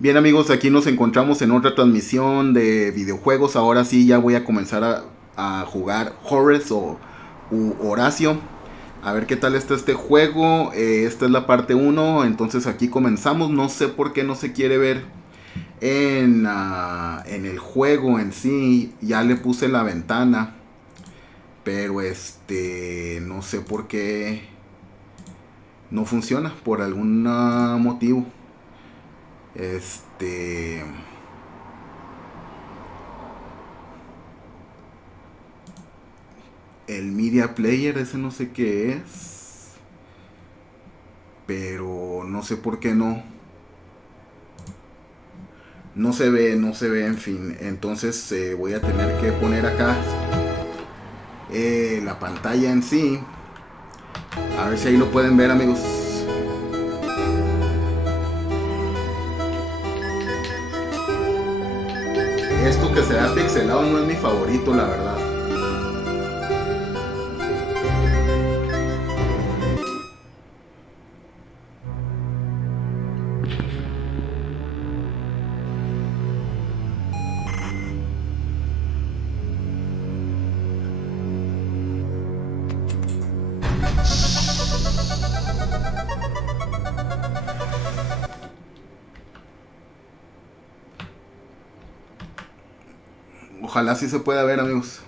Bien amigos, aquí nos encontramos en otra transmisión de videojuegos. Ahora sí ya voy a comenzar a jugar Horace u Horacio. A ver qué tal está este juego. Esta es la parte uno. Entonces aquí comenzamos. No sé por qué no se quiere ver en el juego en sí. Ya le puse la ventana. Pero no sé por qué no funciona. Por algún motivo. Este... El Media Player, ese no sé qué es. Pero no sé por qué no. No se ve, no se ve, en fin. Entonces voy a tener que poner acá la pantalla en sí. A ver si ahí lo pueden ver, amigos. Esto que se da pixelado no es mi favorito, la verdad. Ojalá sí se pueda ver, amigos.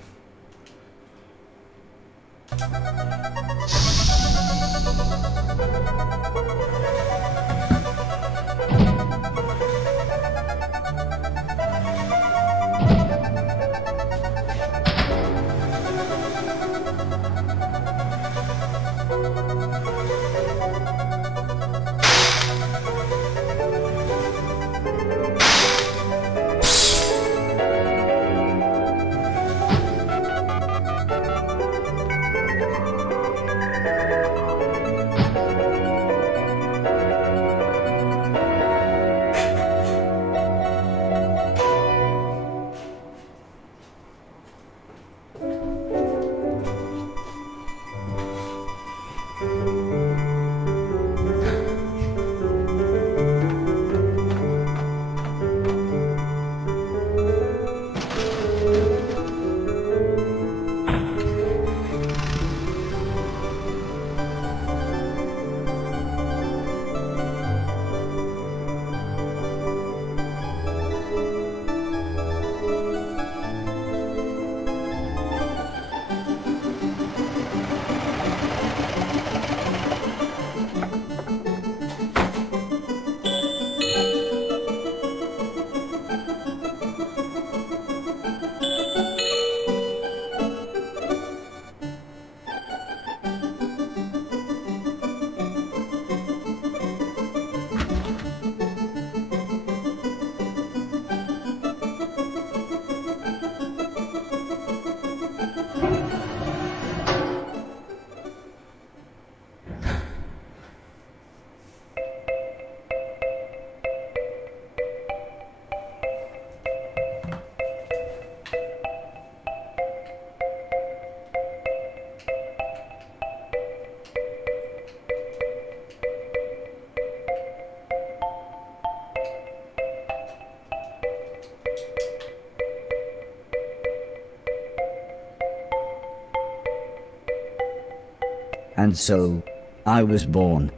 And so, I was born.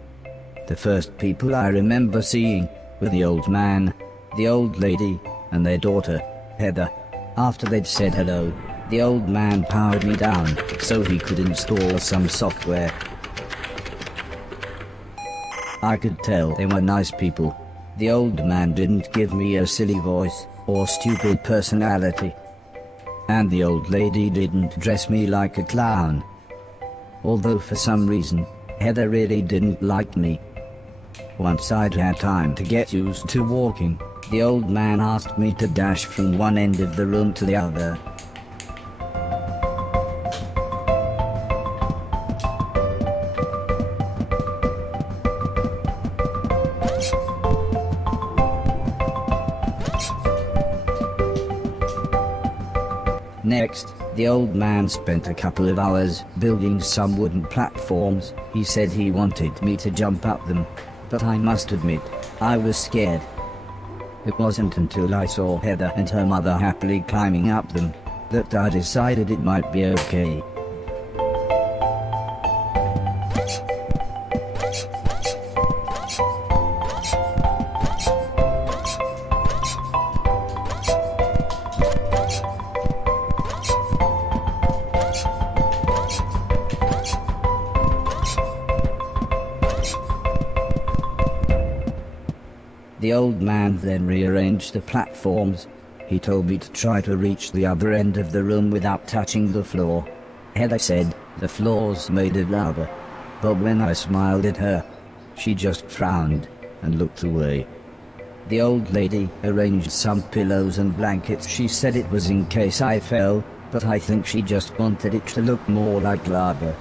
The first people I remember seeing were the old man, the old lady, and their daughter, Heather. After they'd said hello, the old man powered me down so he could install some software. I could tell they were nice people. The old man didn't give me a silly voice or stupid personality. And the old lady didn't dress me like a clown. Although for some reason, Heather really didn't like me. Once I'd had time to get used to walking, the old man asked me to dash from one end of the room to the other. Next, the old man spent a couple of hours building some wooden platforms. He said he wanted me to jump up them, but I must admit, I was scared. It wasn't until I saw Heather and her mother happily climbing up them that I decided it might be okay. The old man then rearranged the platforms. He told me to try to reach the other end of the room without touching the floor. Heather said the floor's made of lava, but when I smiled at her, she just frowned and looked away. The old lady arranged some pillows and blankets. She said it was in case I fell, but I think she just wanted it to look more like lava.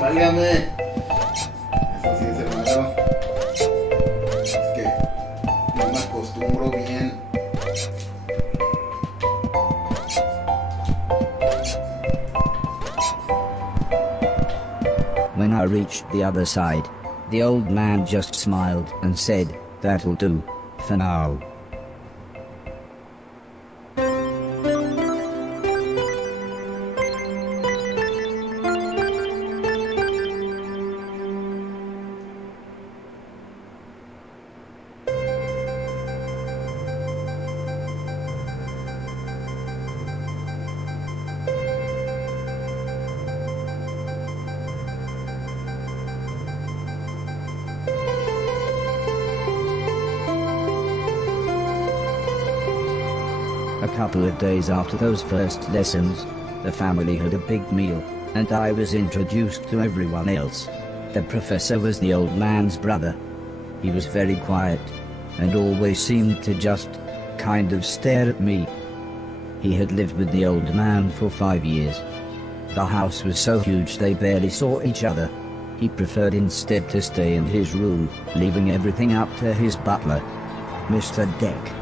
Válgame. Eso sí es hermano. Es que no me acostumbro bien. When I reached the other side, the old man just smiled and said, "That'll do, for now." A couple of days after those first lessons, the family had a big meal, and I was introduced to everyone else. The professor was the old man's brother. He was very quiet, and always seemed to just kind of stare at me. He had lived with the old man for 5 years. The house was so huge they barely saw each other. He preferred instead to stay in his room, leaving everything up to his butler, Mr. Deck,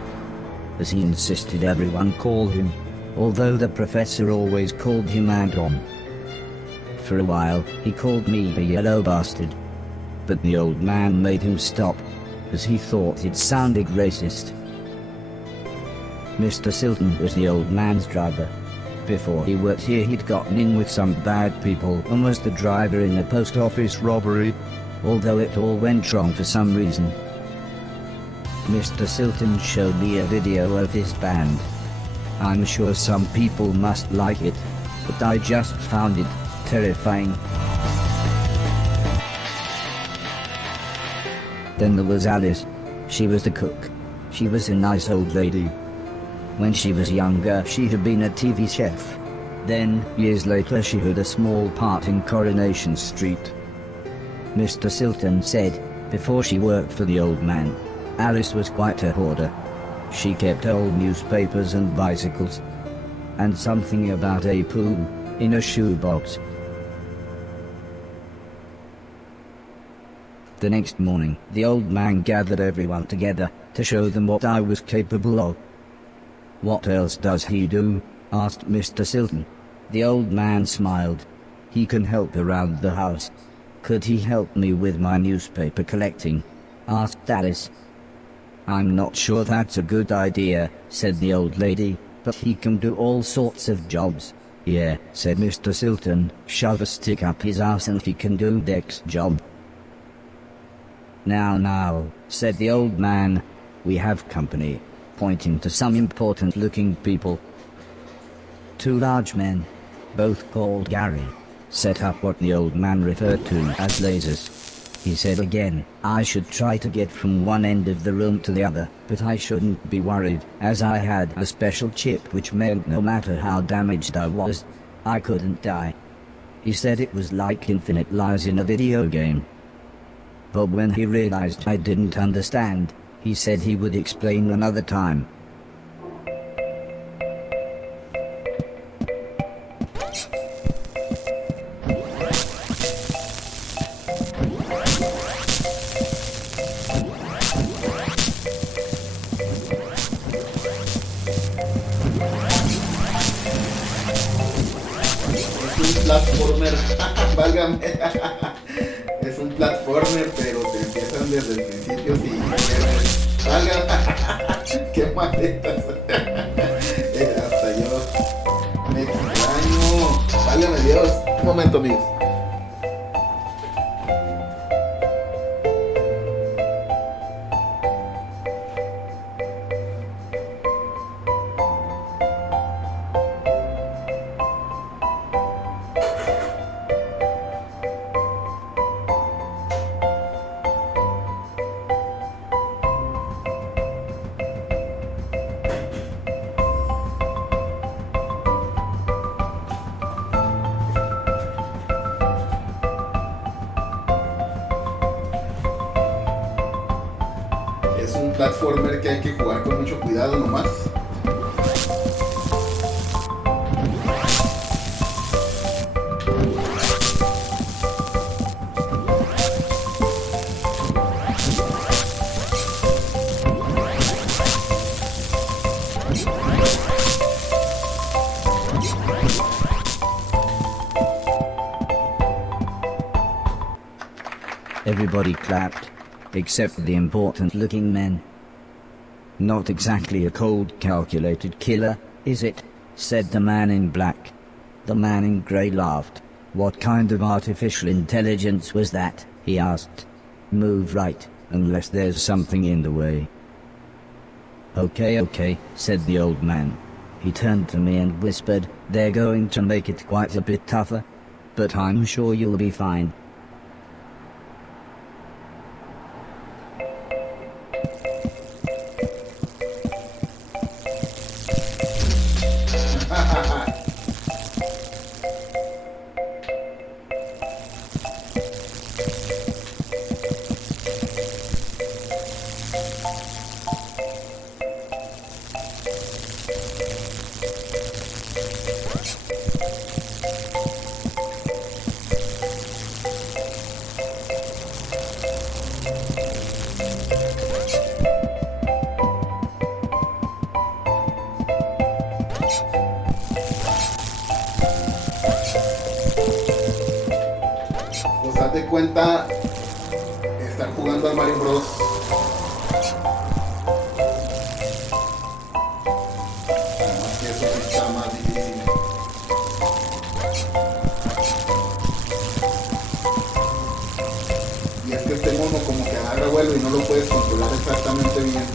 as he insisted everyone call him, although the professor always called him Anton. For a while, he called me a yellow bastard, but the old man made him stop, as he thought it sounded racist. Mr. Silton was the old man's driver. Before he worked here, he'd gotten in with some bad people and was the driver in a post office robbery, although it all went wrong for some reason. Mr. Silton showed me a video of his band. I'm sure some people must like it, but I just found it terrifying. Then there was Alice. She was the cook. She was a nice old lady. When she was younger, she had been a TV chef. Then, years later, she had a small part in Coronation Street. Mr. Silton said, before she worked for the old man, Alice was quite a hoarder. She kept old newspapers and bicycles, and something about a poo in a shoebox. The next morning, the old man gathered everyone together to show them what I was capable of. "What else does he do?" asked Mr. Silton. The old man smiled. "He can help around the house." "Could he help me with my newspaper collecting?" asked Alice. "I'm not sure that's a good idea," said the old lady, "but he can do all sorts of jobs." "Yeah," said Mr. Silton, "shove a stick up his ass and he can do Deck's job." Now, said the old man, "we have company," pointing to some important-looking people. Two large men, both called Gary, set up what the old man referred to as lasers. He said again, I should try to get from one end of the room to the other, but I shouldn't be worried, as I had a special chip which meant no matter how damaged I was, I couldn't die. He said it was like infinite lives in a video game. But when he realized I didn't understand, he said he would explain another time. platformer. Válgame. Es un platformer, pero te empiezan desde el principio si quieres. Válgame. Qué maletas. Hasta yo me extraño. Válgame Dios. Un momento, amigos. Es un platformer que hay que jugar con mucho cuidado nomás. Everybody clapped, except the important-looking men. "Not exactly a cold, calculated killer, is it?" said the man in black. The man in grey laughed. "What kind of artificial intelligence was that?" he asked. "Move right, unless there's something in the way." Okay, said the old man. He turned to me and whispered, "They're going to make it quite a bit tougher. But I'm sure you'll be fine." Pues haz de cuenta estar jugando al Mario Bros. Además que eso sí está más difícil. Y es que este mono como que agarra vuelo y no lo puedes controlar exactamente bien.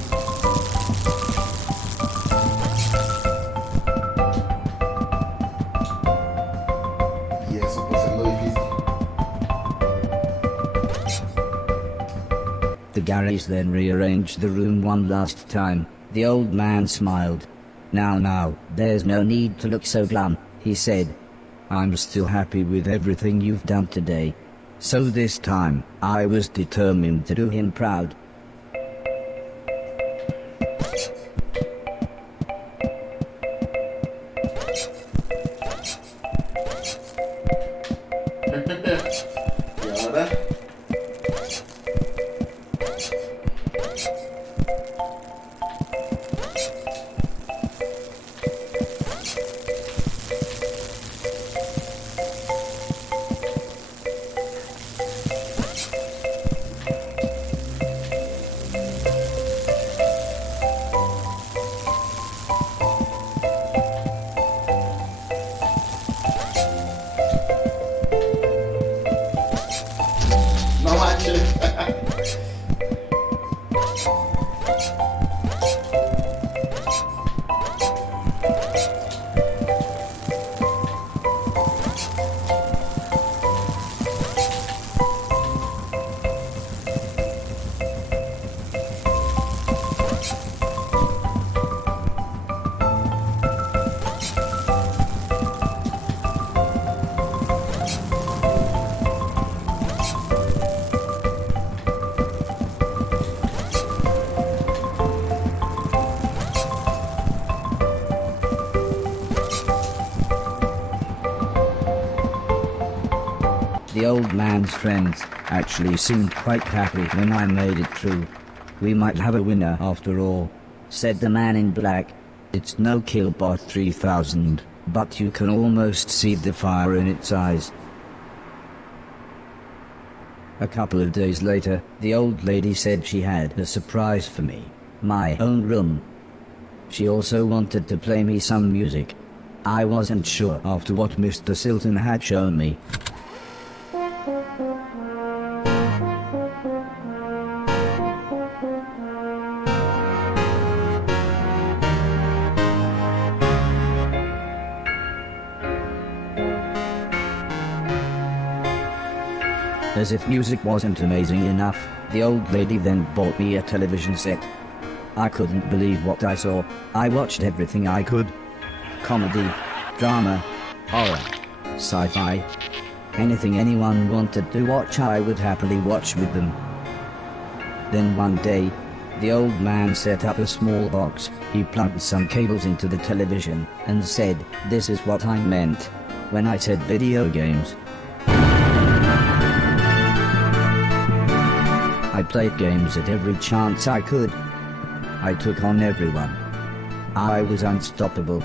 Y eso pues es lo difícil. The Garys then rearranged the room one last time. The old man smiled. Now, there's no need to look so glum," he said. "I'm still happy with everything you've done today. So this time, I was determined to do him proud." Y ahora no manches. The old man's friends actually seemed quite happy when I made it through. "We might have a winner after all," said the man in black. "It's no Killbot 3000. but you can almost see the fire in its eyes. A couple of days later, the old lady said she had a surprise for me, my own room. She also wanted to play me some music. I wasn't sure after what Mr. Silton had shown me. As if music wasn't amazing enough, the old lady then bought me a television set. I couldn't believe what I saw. I watched everything I could. Comedy, drama, horror, sci-fi. Anything anyone wanted to watch I would happily watch with them. Then one day, the old man set up a small box. He plugged some cables into the television and said, "This is what I meant when I said video games." I played games at every chance I could. I took on everyone. I was unstoppable.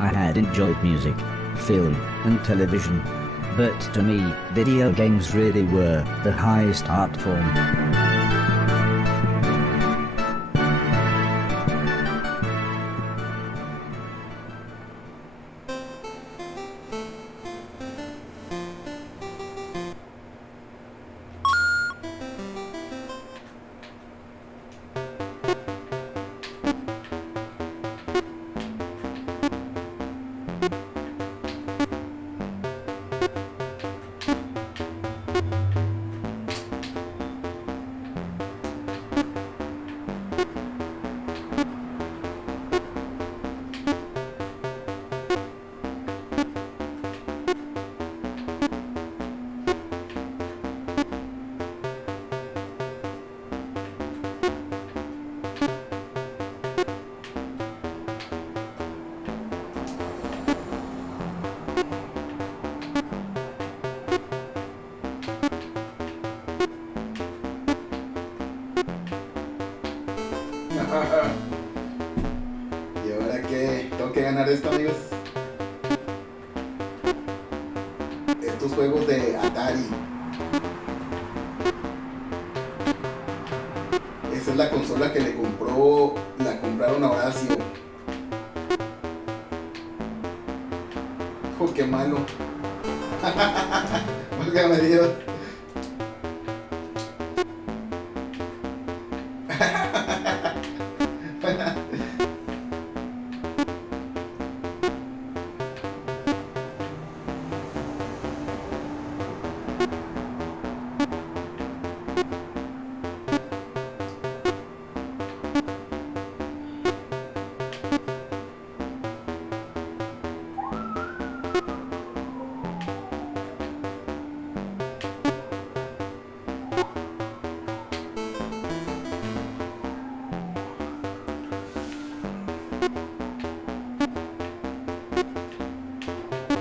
I had enjoyed music, film, and television. But to me, video games really were the highest art form. ¿Y ahora qué? Tengo que ganar esto, amigos. Estos juegos de Atari. Esa es la consola que la compraron a Horacio. Oh, qué malo. Válgame Dios.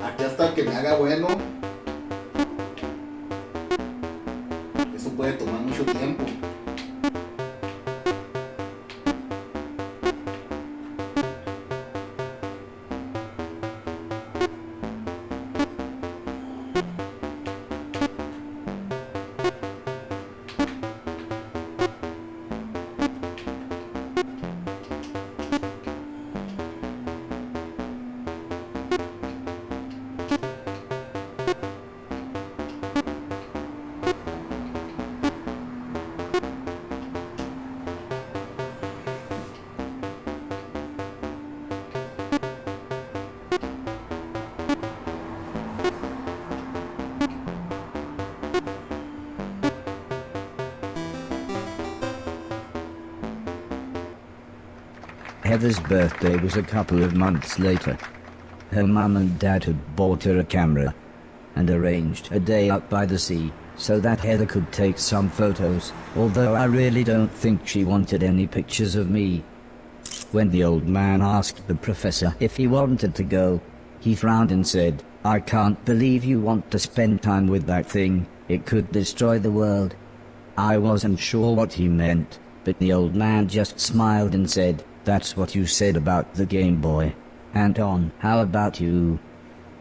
Aquí hasta que me haga bueno. Eso puede tomar mucho tiempo. Heather's birthday was a couple of months later. Her mum and dad had bought her a camera and arranged a day out by the sea so that Heather could take some photos, although I really don't think she wanted any pictures of me. When the old man asked the professor if he wanted to go, he frowned and said, "I can't believe you want to spend time with that thing. It could destroy the world." I wasn't sure what he meant, but the old man just smiled and said, "That's what you said about the Game Boy." Anton, how about you?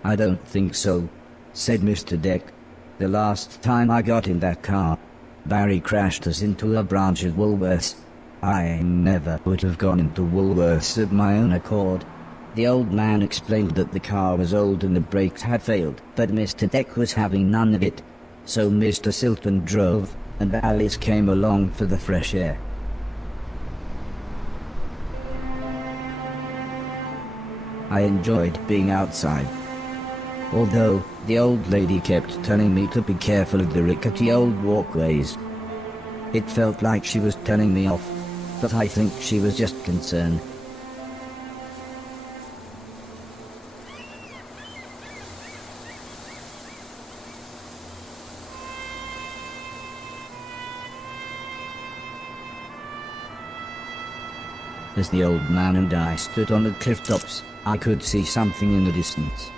I don't think so, said Mr. Deck. The last time I got in that car, Barry crashed us into a branch of Woolworths. I never would have gone into Woolworths of my own accord. The old man explained that the car was old and the brakes had failed, but Mr. Deck was having none of it. So Mr. Silton drove, and Alice came along for the fresh air. I enjoyed being outside. Although, the old lady kept telling me to be careful of the rickety old walkways. It felt like she was telling me off, but I think she was just concerned. As the old man and I stood on the cliff tops, I could see something in the distance.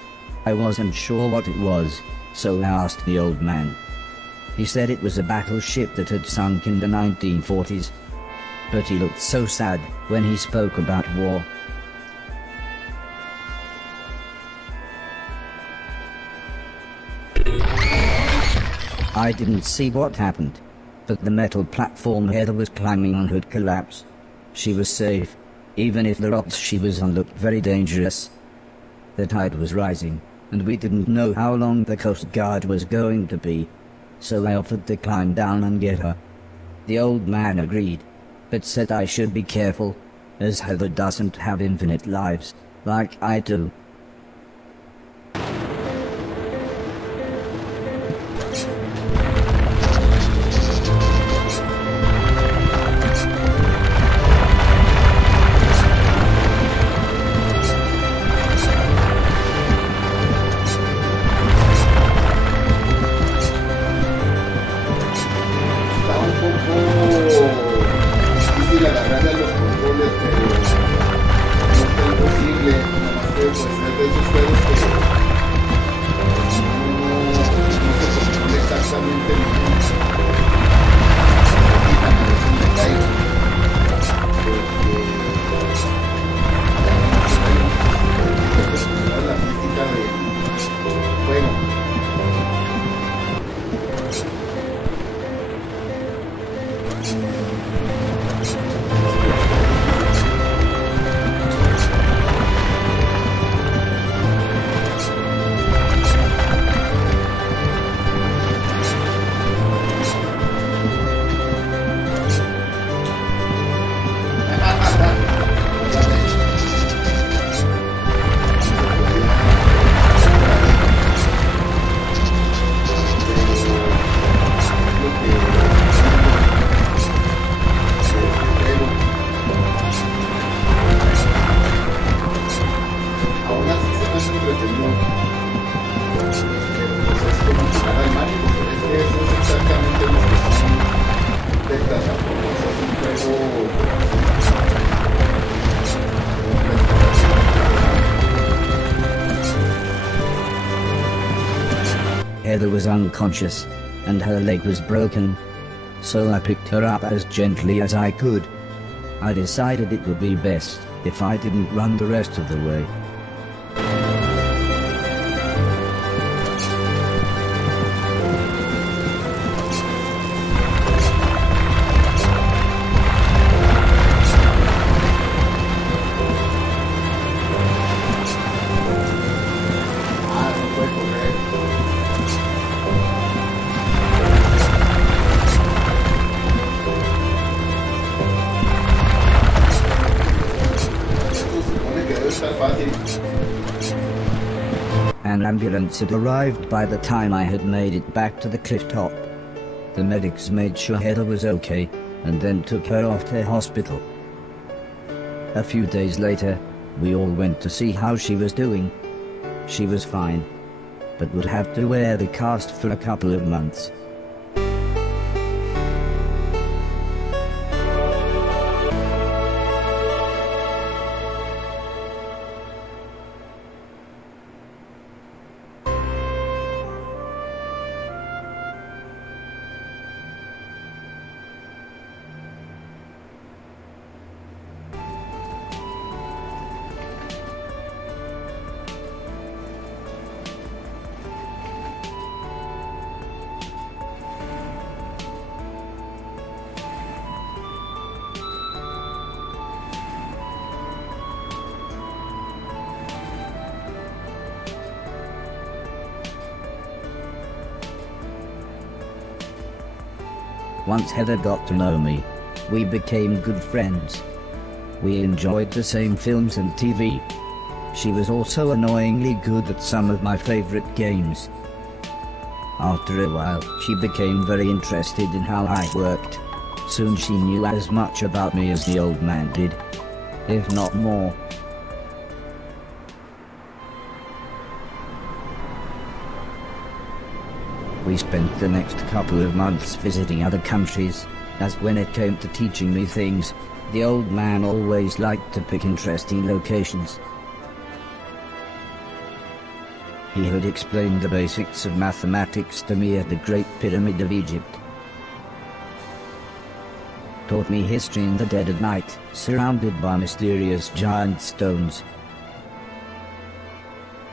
I wasn't sure what it was, so I asked the old man. He said it was a battleship that had sunk in the 1940s. But he looked so sad when he spoke about war. I didn't see what happened, but the metal platform Heather was climbing on had collapsed. She was safe, even if the rocks she was on looked very dangerous. The tide was rising, and we didn't know how long the Coast Guard was going to be, so I offered to climb down and get her. The old man agreed, but said I should be careful, as Heather doesn't have infinite lives, like I do. Difícil agarrarle a los controles, pero no está imposible. Nada más que pues es de esos juegos que no se controla exactamente bien. Me caigo porque la física del juego. Heather was unconscious, and her leg was broken, so I picked her up as gently as I could. I decided it would be best if I didn't run the rest of the way. An ambulance had arrived by the time I had made it back to the cliff top. The medics made sure Heather was okay, and then took her off to hospital. A few days later, we all went to see how she was doing. She was fine, but would have to wear the cast for a couple of months. Once Heather got to know me, we became good friends. We enjoyed the same films and TV. She was also annoyingly good at some of my favorite games. After a while, she became very interested in how I worked. Soon she knew as much about me as the old man did, if not more. We spent the next couple of months visiting other countries, as when it came to teaching me things, the old man always liked to pick interesting locations. He had explained the basics of mathematics to me at the Great Pyramid of Egypt. Taught me history in the dead of night, surrounded by mysterious giant stones.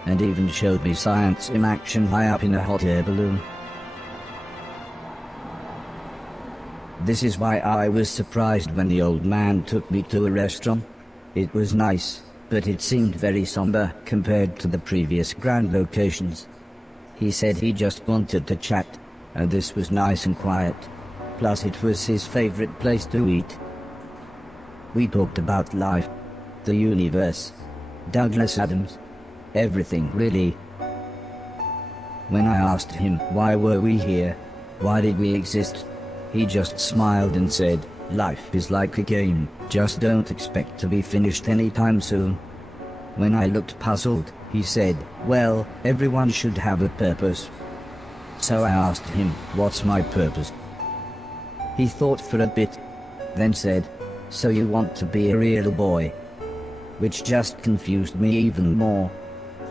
And even showed me science in action high up in a hot air balloon. This is why I was surprised when the old man took me to a restaurant. It was nice, but it seemed very somber compared to the previous grand locations. He said he just wanted to chat, and this was nice and quiet. Plus it was his favorite place to eat. We talked about life, the universe, Douglas Adams, everything really. When I asked him why were we here, why did we exist, he just smiled and said, life is like a game, just don't expect to be finished anytime soon. When I looked puzzled, he said, well, everyone should have a purpose. So I asked him, what's my purpose? He thought for a bit, then said, so you want to be a real boy? Which just confused me even more.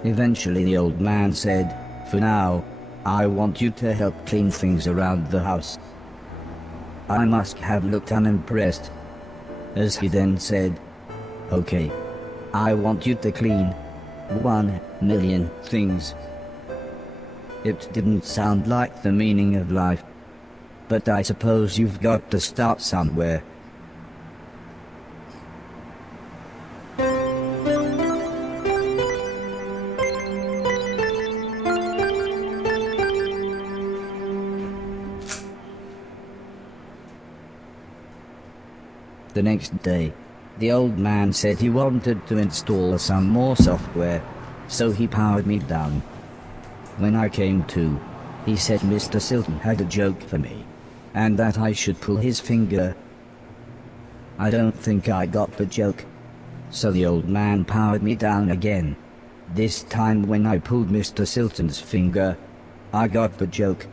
Eventually the old man said, for now, I want you to help clean things around the house. I must have looked unimpressed, as he then said, okay, I want you to clean 1,000,000 things. It didn't sound like the meaning of life, but I suppose you've got to start somewhere. The next day, the old man said he wanted to install some more software, so he powered me down. When I came to, he said Mr. Silton had a joke for me, and that I should pull his finger. I don't think I got the joke, so the old man powered me down again. This time when I pulled Mr. Silton's finger, I got the joke,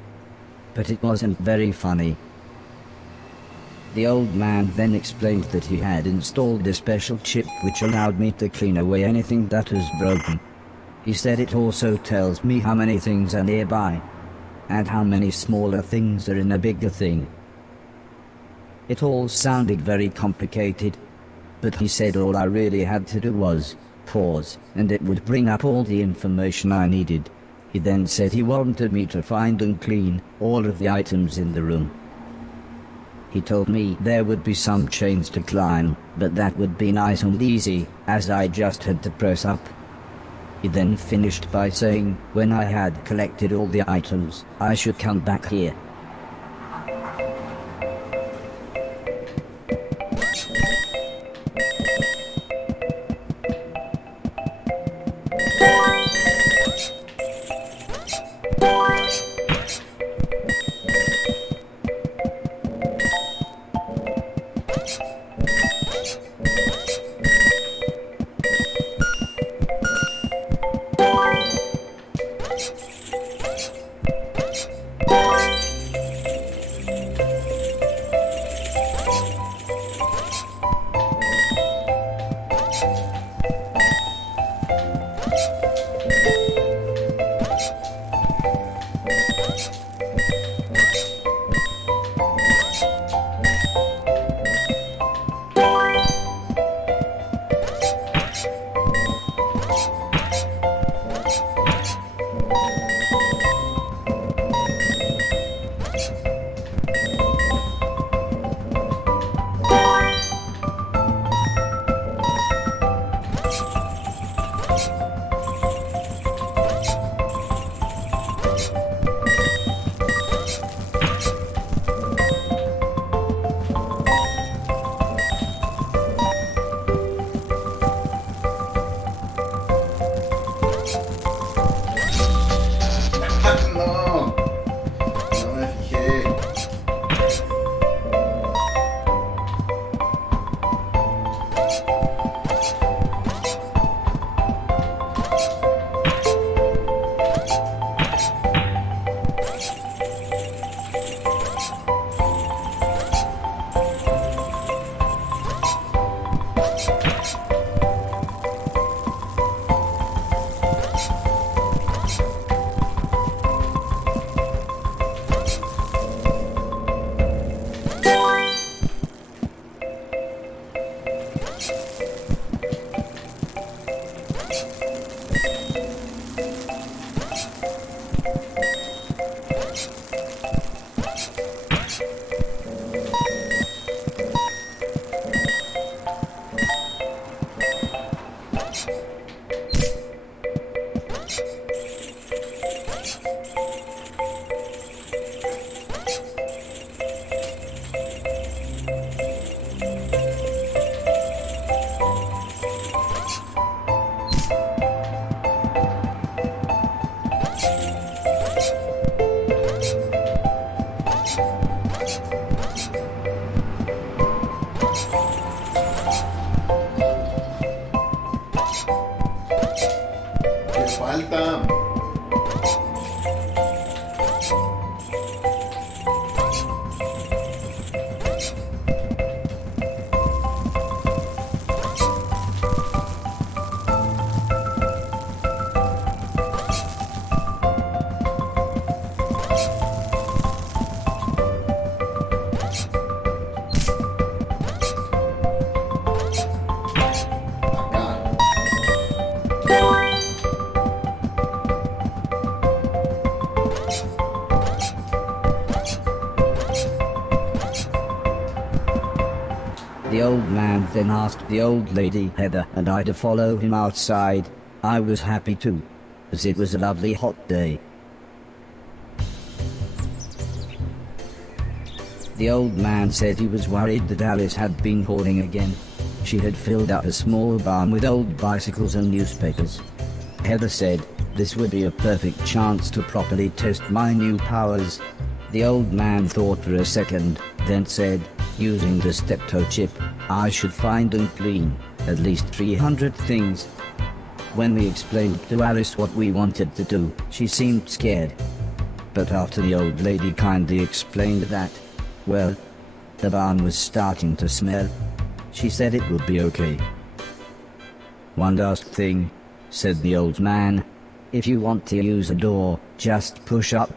but it wasn't very funny. The old man then explained that he had installed a special chip which allowed me to clean away anything that was broken. He said it also tells me how many things are nearby, and how many smaller things are in a bigger thing. It all sounded very complicated, but he said all I really had to do was pause, and it would bring up all the information I needed. He then said he wanted me to find and clean all of the items in the room. He told me there would be some chains to climb, but that would be nice and easy, as I just had to press up. He then finished by saying, when I had collected all the items, I should come back here. then asked the old lady Heather and I to follow him outside. I was happy too, as it was a lovely hot day. The old man said he was worried that Alice had been hoarding again. She had filled up a small barn with old bicycles and newspapers. Heather said this would be a perfect chance to properly test my new powers. The old man thought for a second, then said, using the steptoe chip, I should find and clean at least 300 things. When we explained to Alice what we wanted to do, she seemed scared. But after the old lady kindly explained that, well, the barn was starting to smell, she said it would be okay. One last thing, said the old man. If you want to use a door, just push up.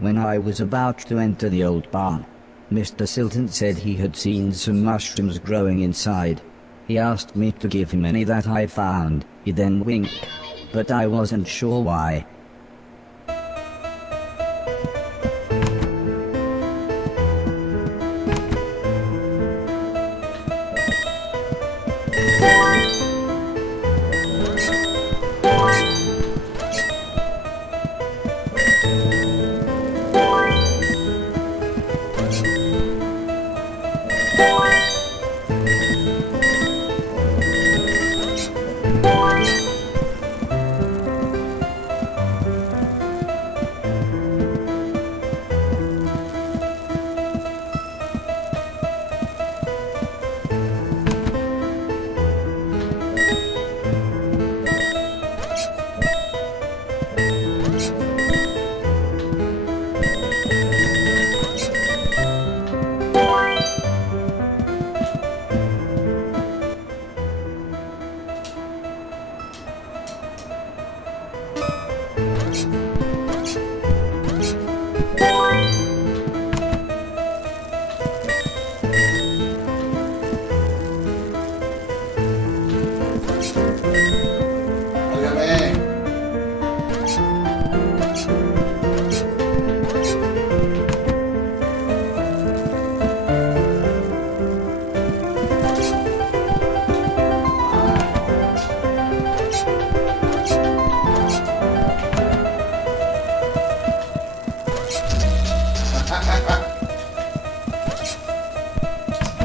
When I was about to enter the old barn, Mr. Silton said he had seen some mushrooms growing inside. He asked me to give him any that I found. He then winked, but I wasn't sure why. Óigame.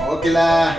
Óquela.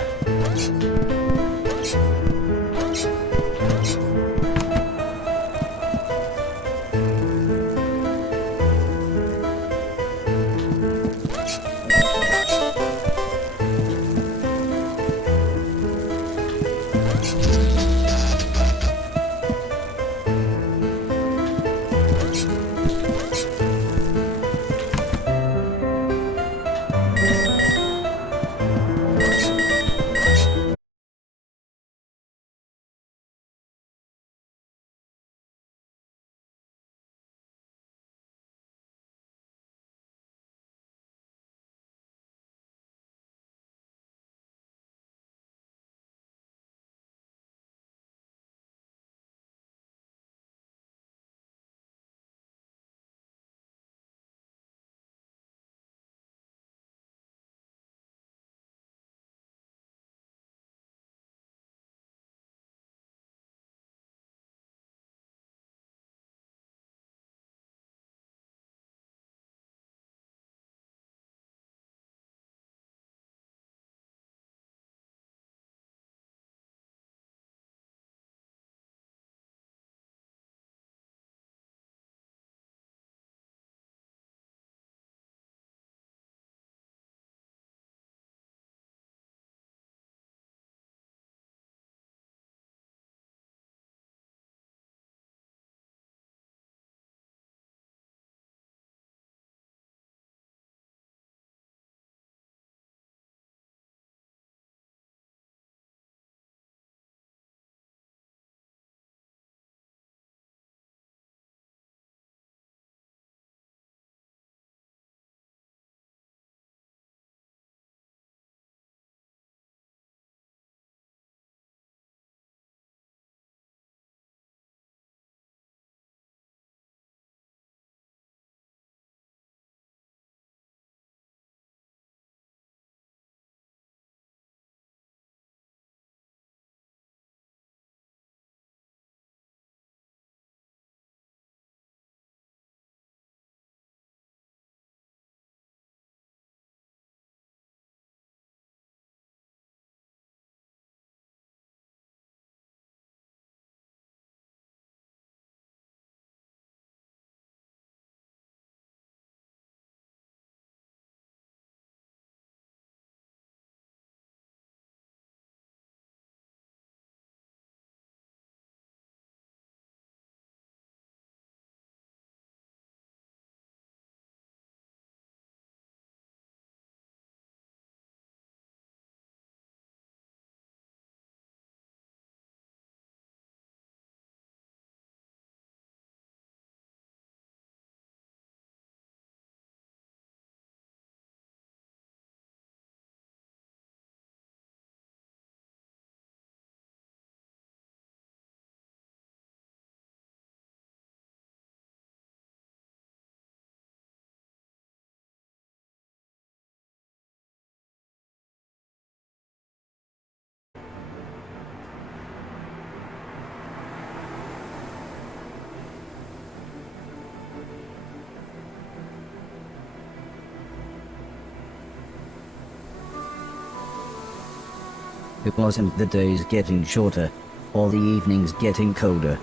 It wasn't the days getting shorter, or the evenings getting colder.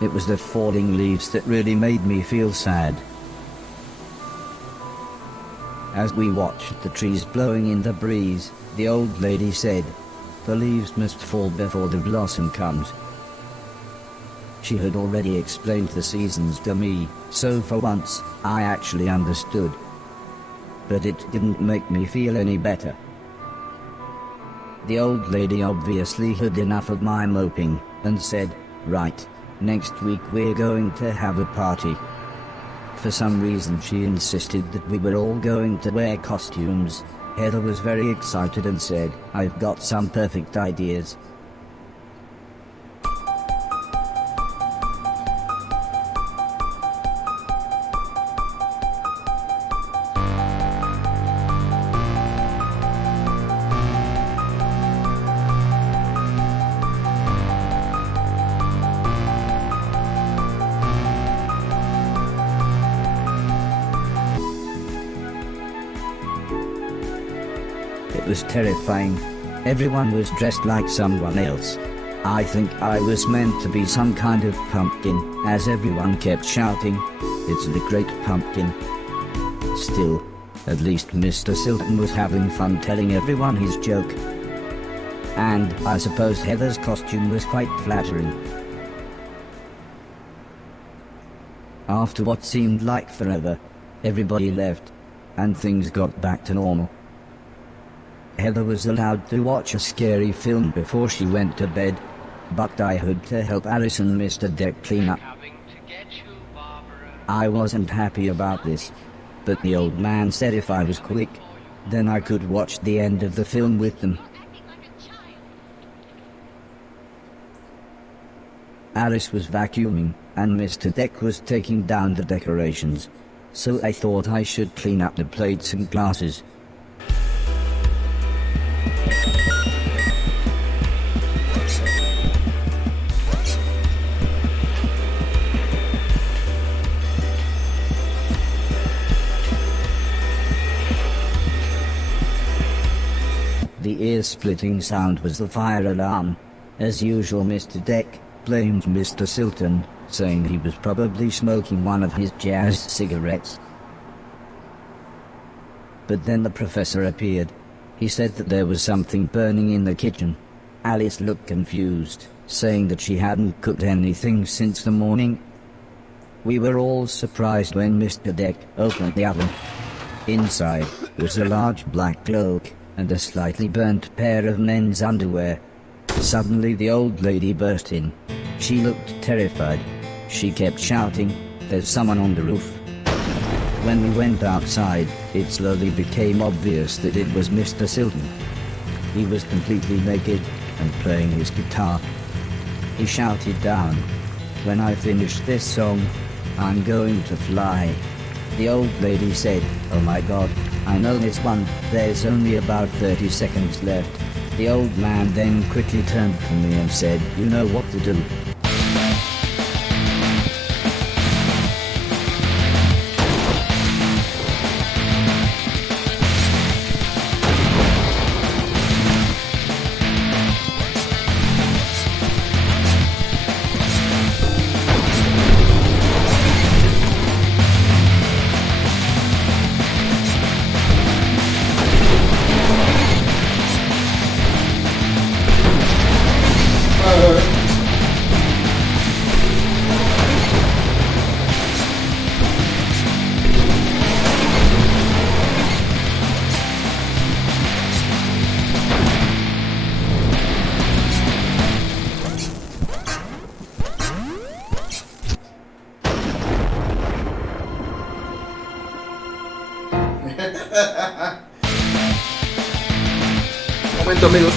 It was the falling leaves that really made me feel sad. As we watched the trees blowing in the breeze, the old lady said, "The leaves must fall before the blossom comes." She had already explained the seasons to me, so for once, I actually understood. But it didn't make me feel any better. The old lady obviously had enough of my moping, and said, "Right, next week we're going to have a party." For some reason she insisted that we were all going to wear costumes. Heather was very excited and said, "I've got some perfect ideas." It was terrifying. Everyone was dressed like someone else. I think I was meant to be some kind of pumpkin, as everyone kept shouting, "It's the Great Pumpkin." Still, at least Mr. Silton was having fun telling everyone his joke. And I suppose Heather's costume was quite flattering. After what seemed like forever, everybody left, and things got back to normal. Heather was allowed to watch a scary film before she went to bed, but I had to help Alice and Mr. Deck clean up. I wasn't happy about this, but the old man said if I was quick, then I could watch the end of the film with them. Alice was vacuuming, and Mr. Deck was taking down the decorations, so I thought I should clean up the plates and glasses. The ear-splitting sound was the fire alarm. As usual, Mr. Deck blamed Mr. Silton, saying he was probably smoking one of his jazz cigarettes. But then the professor appeared. He said that there was something burning in the kitchen. Alice looked confused, saying that she hadn't cooked anything since the morning. We were all surprised when Mr. Deck opened the oven. Inside was a large black cloak and a slightly burnt pair of men's underwear. Suddenly the old lady burst in. She looked terrified. She kept shouting, "There's someone on the roof." When we went outside, it slowly became obvious that it was Mr. Silton. He was completely naked and playing his guitar. He shouted down, "When I finish this song, I'm going to fly." The old lady said, "Oh my God, I know this one, there's only about 30 seconds left." The old man then quickly turned to me and said, "You know what to do." Momento, amigos.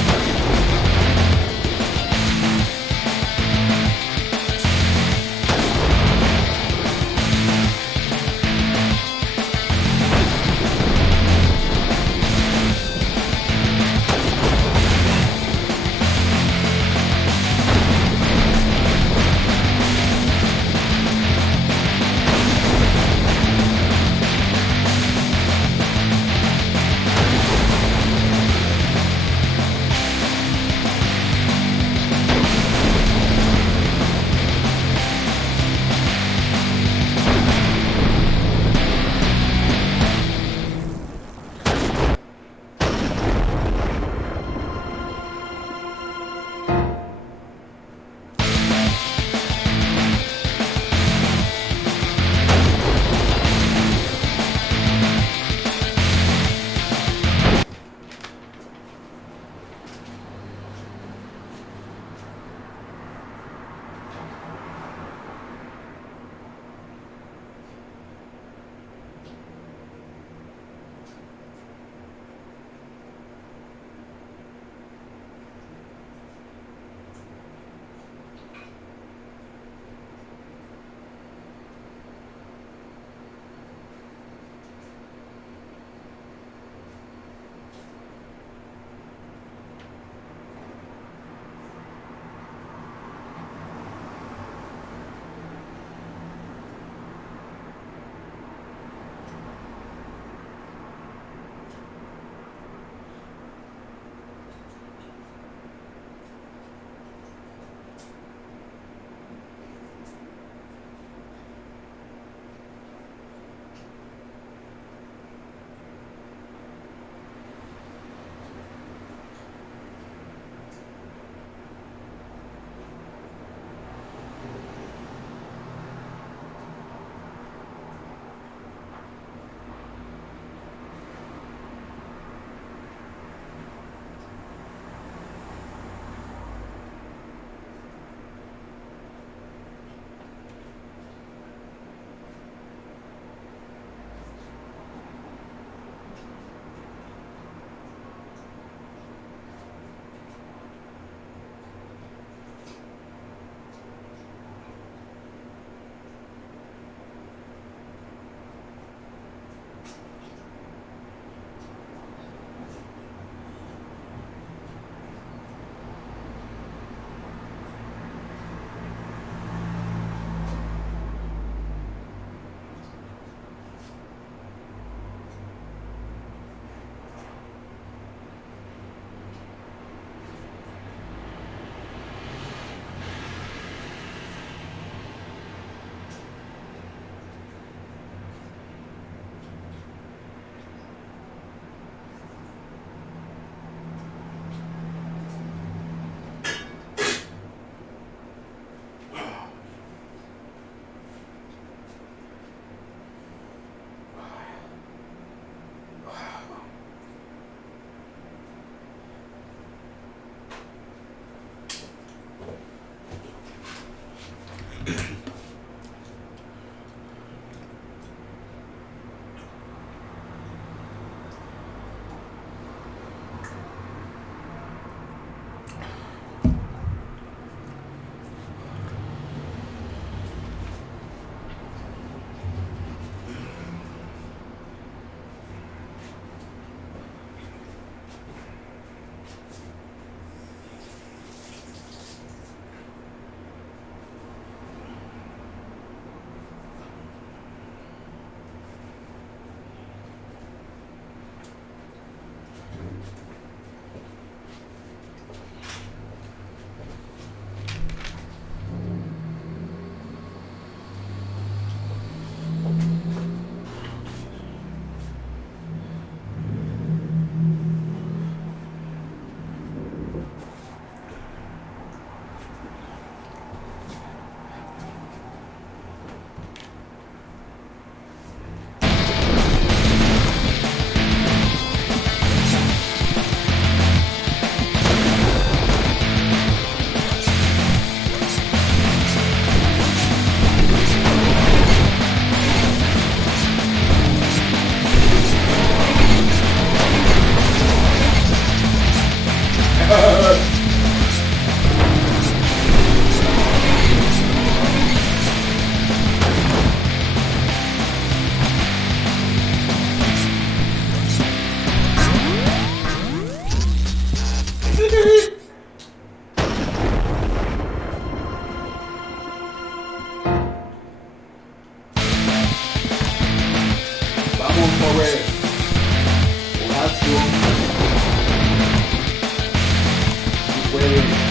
puede.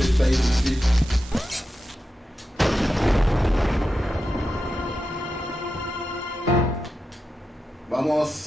Está ahí, sí. Vamos.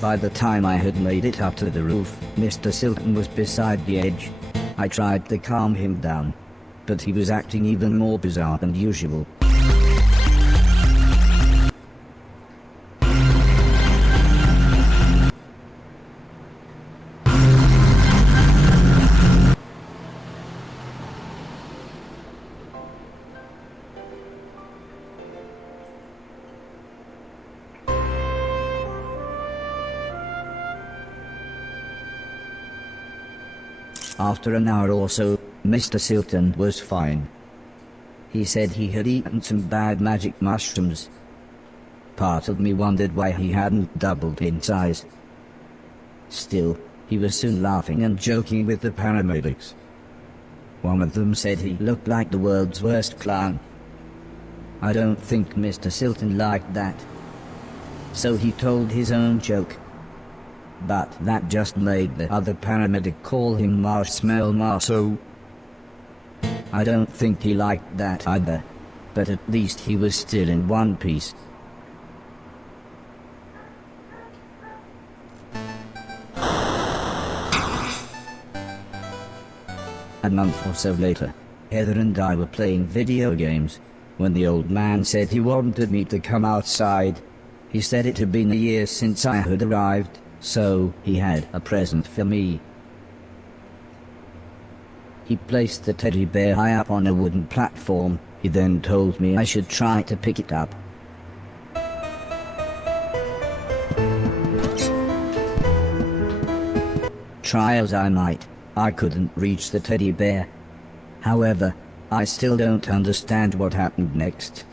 By the time I had made it up to the roof, Mr. Silton was beside the edge. I tried to calm him down, but he was acting even more bizarre than usual. After an hour or so, Mr. Silton was fine. He said he had eaten some bad magic mushrooms. Part of me wondered why he hadn't doubled in size. Still, he was soon laughing and joking with the paramedics. One of them said he looked like the world's worst clown. I don't think Mr. Silton liked that, so he told his own joke. But that just made the other paramedic call him Marshmallow Marceau. I don't think he liked that either, but at least he was still in one piece. A month or so later, Heather and I were playing video games, when the old man said he wanted me to come outside. He said it had been a year since I had arrived, so he had a present for me. He placed the teddy bear high up on a wooden platform. He then told me I should try to pick it up. Try as I might, I couldn't reach the teddy bear. However, I still don't understand what happened next.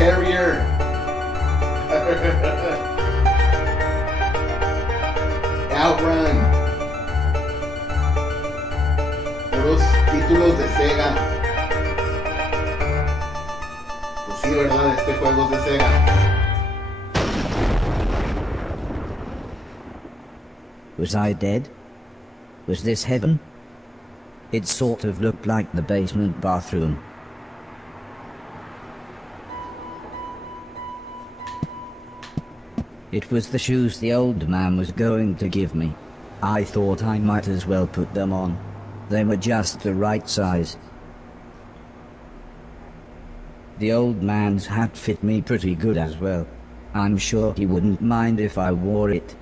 Carrier. Outrun. Puros títulos de Sega. Pues sí, ¿verdad? Este juego es de Sega. Was I dead? Was this heaven? It sort of looked like the basement bathroom. It was the shoes the old man was going to give me. I thought I might as well put them on. They were just the right size. The old man's hat fit me pretty good as well. I'm sure he wouldn't mind if I wore it.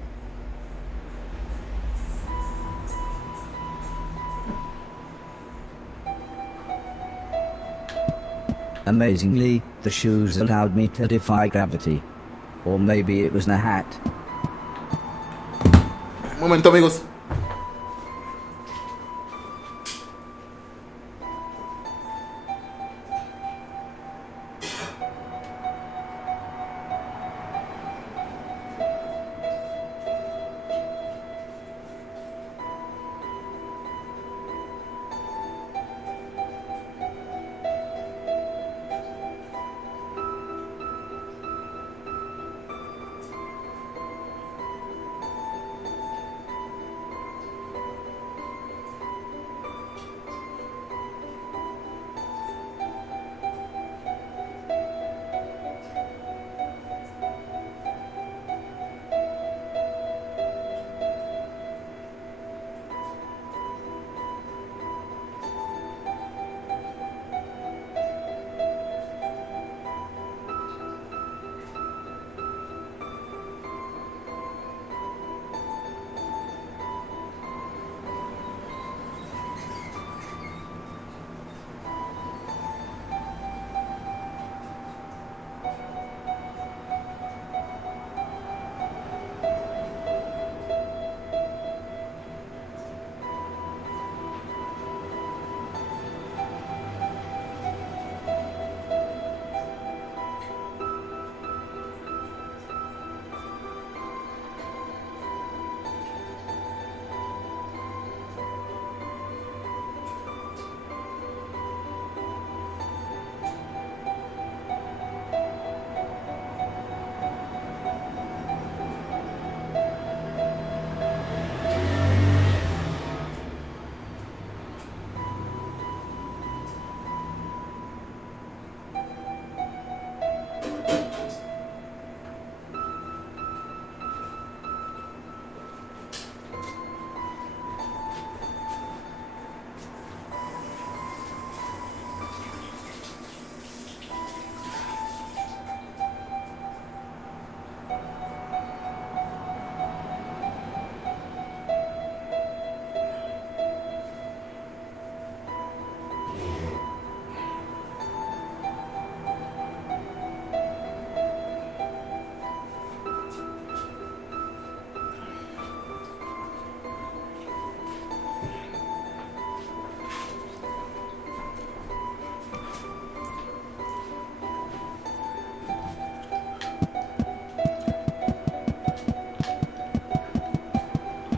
Amazingly, the shoes allowed me to defy gravity. Or maybe it was the hat. Un momento, amigos.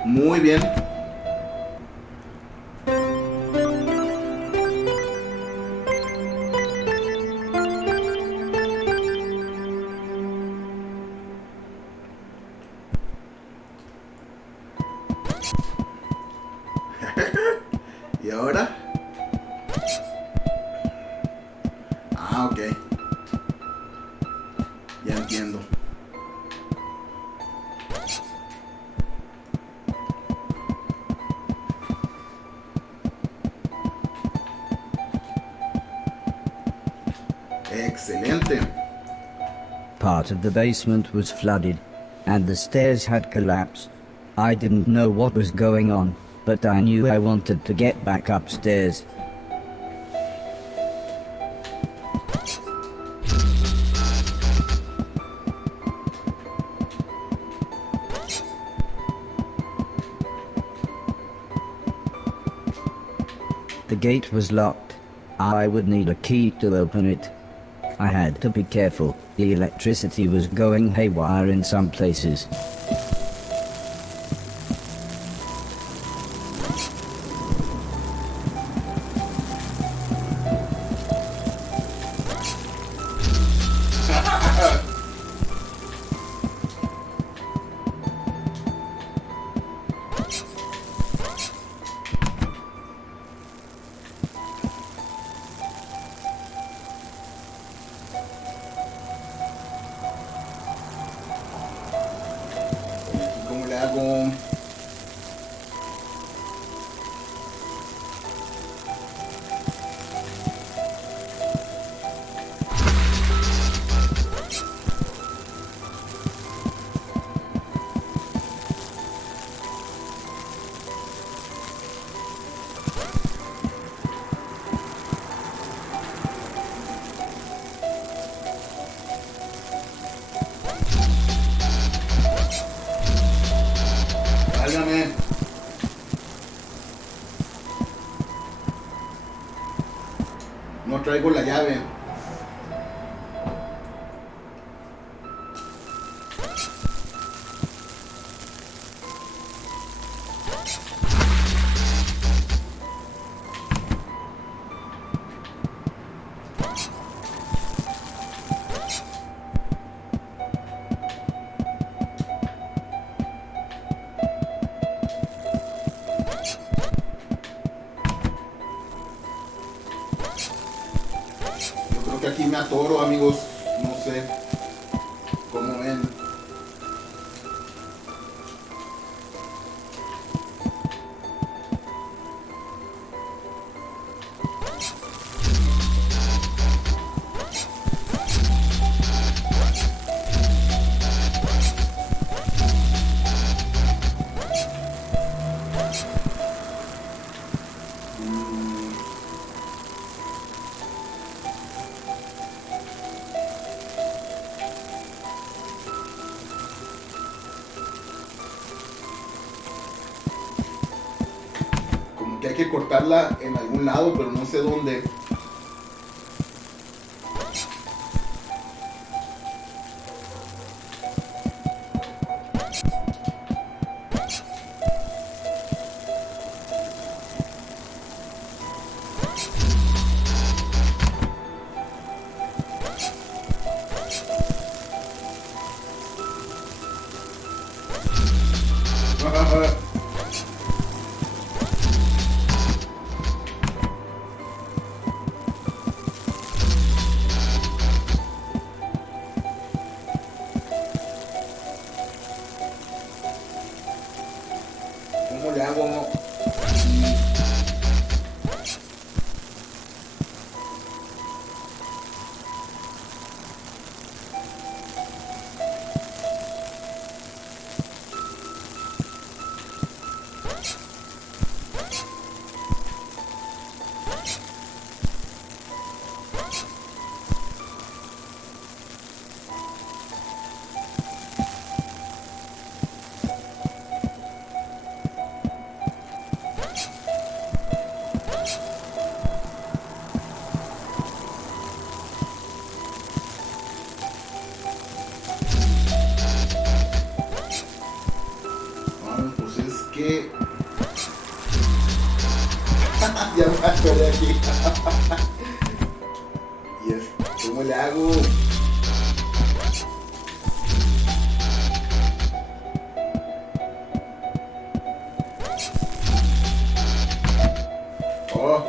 Muy bien. ¿Y ahora? Ah, ok. Ya entiendo. Excelente. Part of the basement was flooded, and the stairs had collapsed. I didn't know what was going on, but I knew I wanted to get back upstairs. The gate was locked. I would need a key to open it. I had to be careful. The electricity was going haywire in some places. ¿Cómo le hago? Válgame. No traigo la llave. Yo creo que aquí me atoro, amigos. No sé cómo ven. Como que hay que cortarla en algún lado, pero no sé dónde. ¿Cómo le hago? Bueno, pues es que ya me acordé aquí. Y es, ¿cómo le hago? Oh,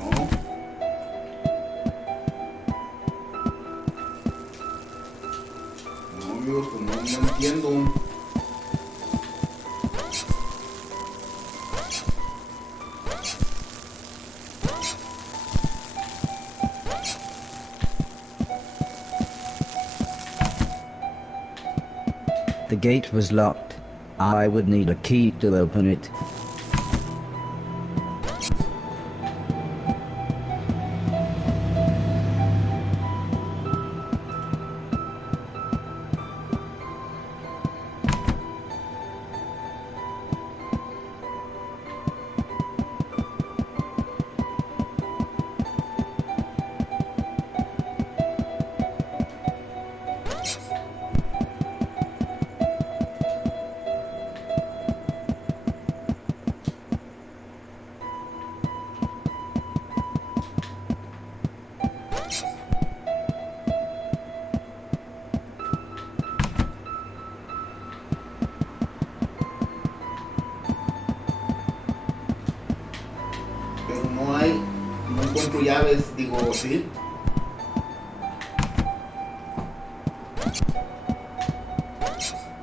no. No, amigos, pues no entiendo. The gate was locked. I would need a key to open it. encuentro llaves, digo, sí.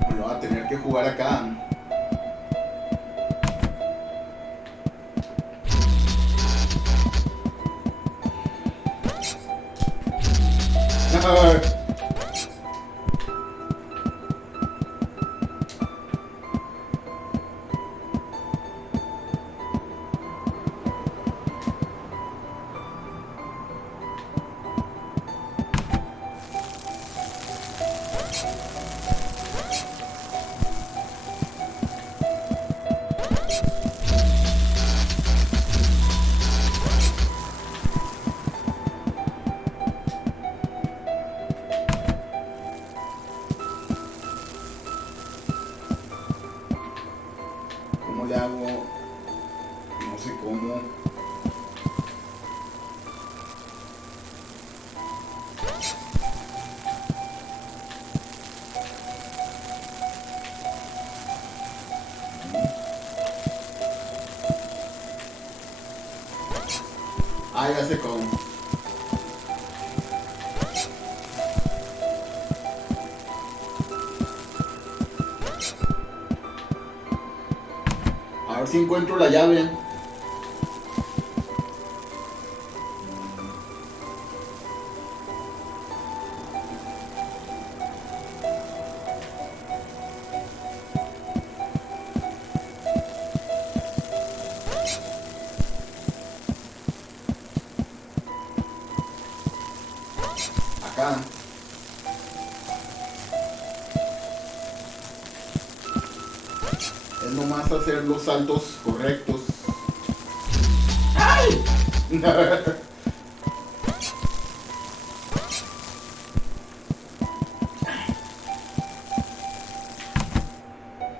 Me lo voy a tener que jugar acá. ¿Cómo le hago? No sé cómo. Ah, ya sé cómo. A ver si encuentro la llave. Acá. Es nomás hacer los saltos correctos. ¡Ay!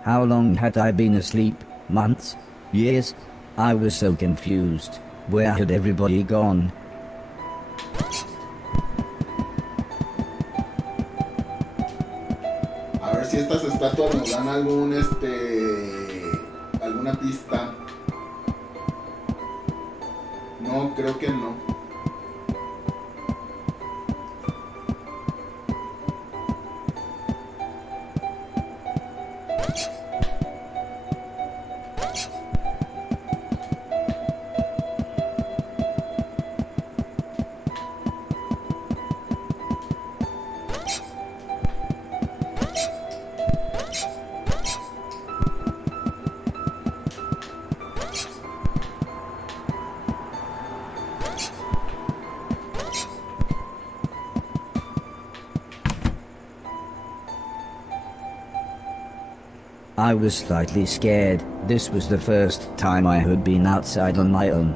How long had I been asleep? Months? Years? I was so confused. Where had everybody gone? A ver si estas estatuas nos dan alguna pista. No, creo que no. I was slightly scared. This was the first time I had been outside on my own.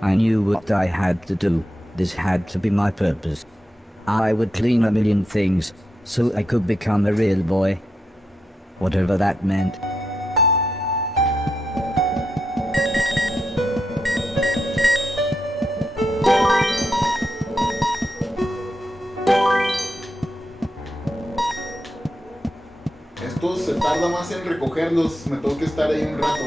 I knew what I had to do. This had to be my purpose. I would clean a million things, so I could become a real boy. Whatever that meant. Esto se tarda más en recogerlos. Me tengo que estar ahí un rato.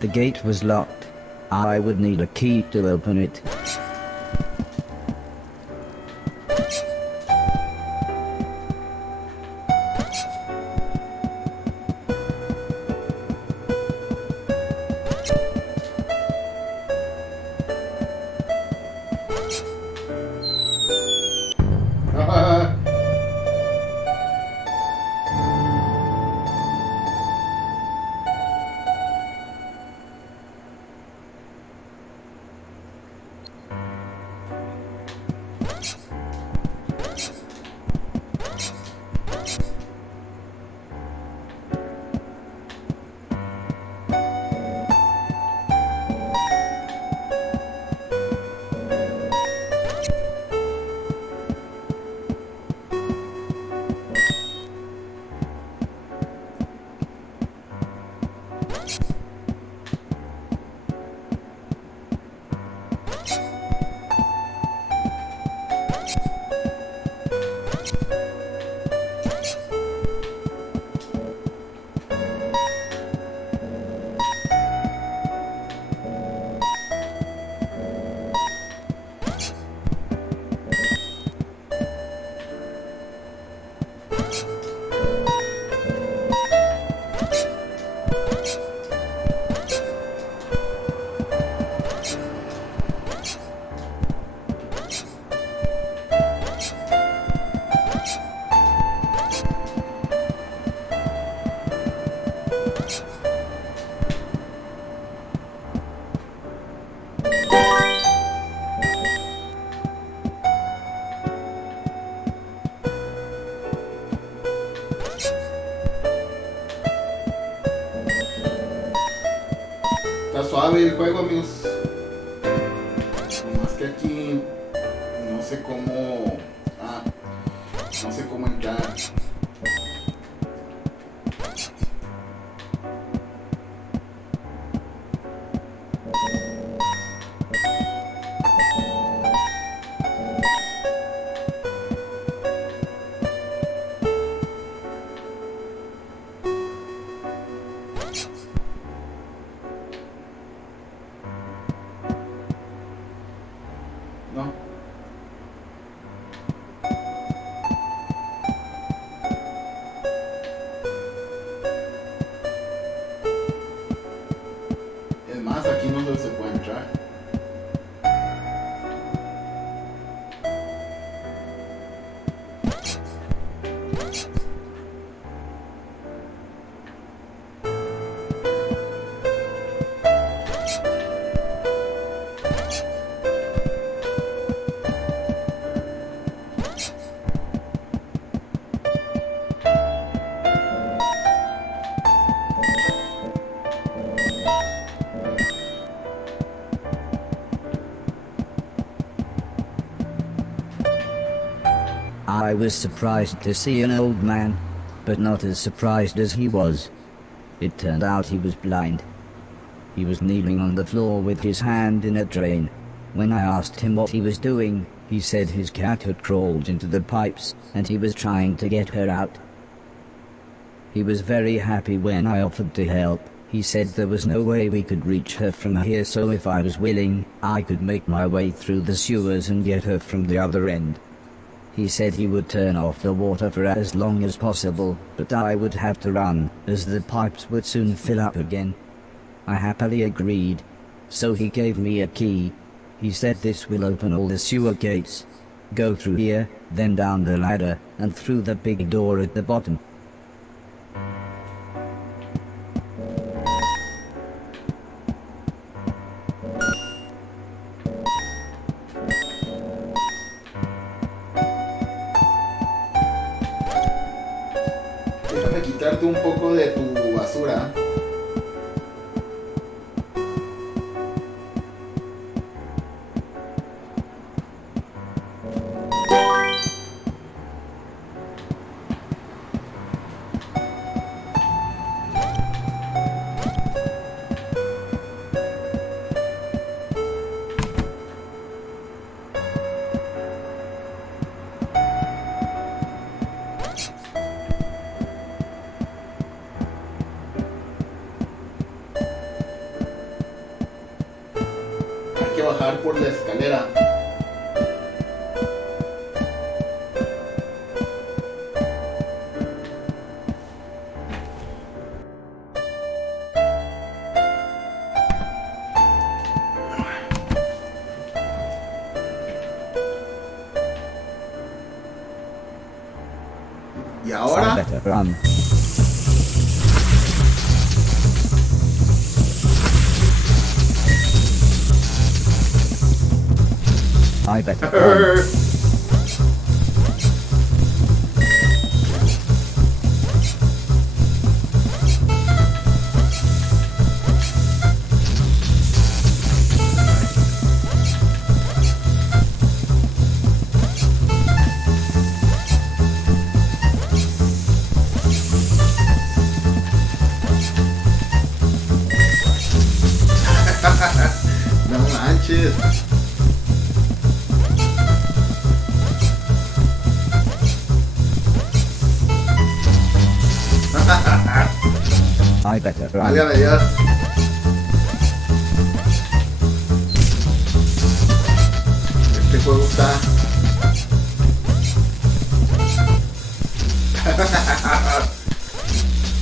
The gate was locked. I would need a key to open it. Está suave el juego, amigos. Más que aquí no sé cómo. No sé cómo entrar. No. Es más, aquí no se puede entrar. I was surprised to see an old man, but not as surprised as he was. It turned out he was blind. He was kneeling on the floor with his hand in a drain. When I asked him what he was doing, he said his cat had crawled into the pipes, and he was trying to get her out. He was very happy when I offered to help. He said there was no way we could reach her from here, so if I was willing, I could make my way through the sewers and get her from the other end. He said he would turn off the water for as long as possible, but I would have to run, as the pipes would soon fill up again. I happily agreed. So he gave me a key. He said this will open all the sewer gates. Go through here, then down the ladder, and through the big door at the bottom. Déjame quitarte un poco de tu basura. Hay que bajar por la escalera. Y I ahora better run. I better run. no manches. I better run. Válgame Dios. Este juego está.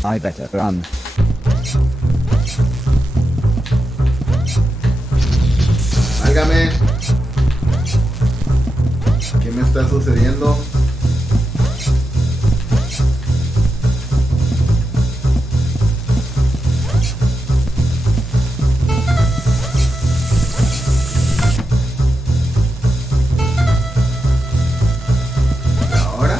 I better run. Válgame. ¿Qué me está sucediendo? ¿Y ahora?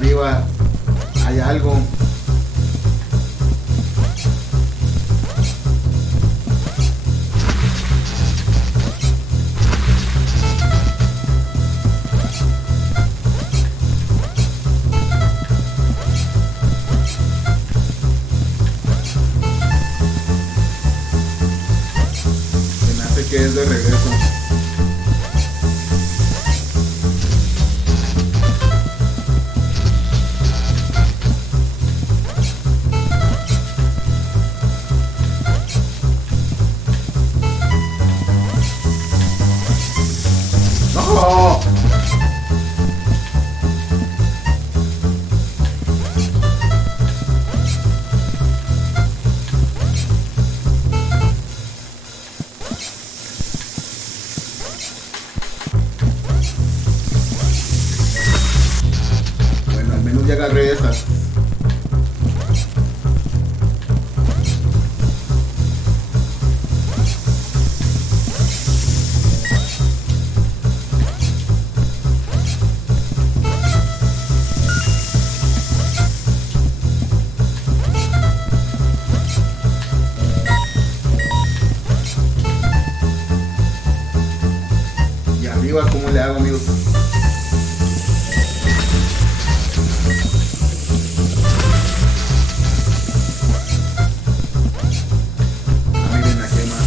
arriba hay algo. Se me hace que es de regreso. ¡No! Bueno, al menos ya agarré esas. Y arriba, ¿cómo le hago, amigos? Ah, miren, aquí hay más.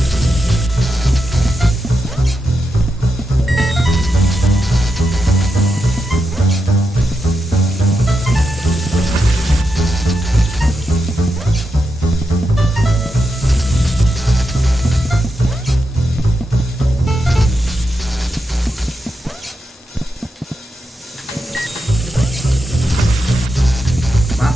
Va.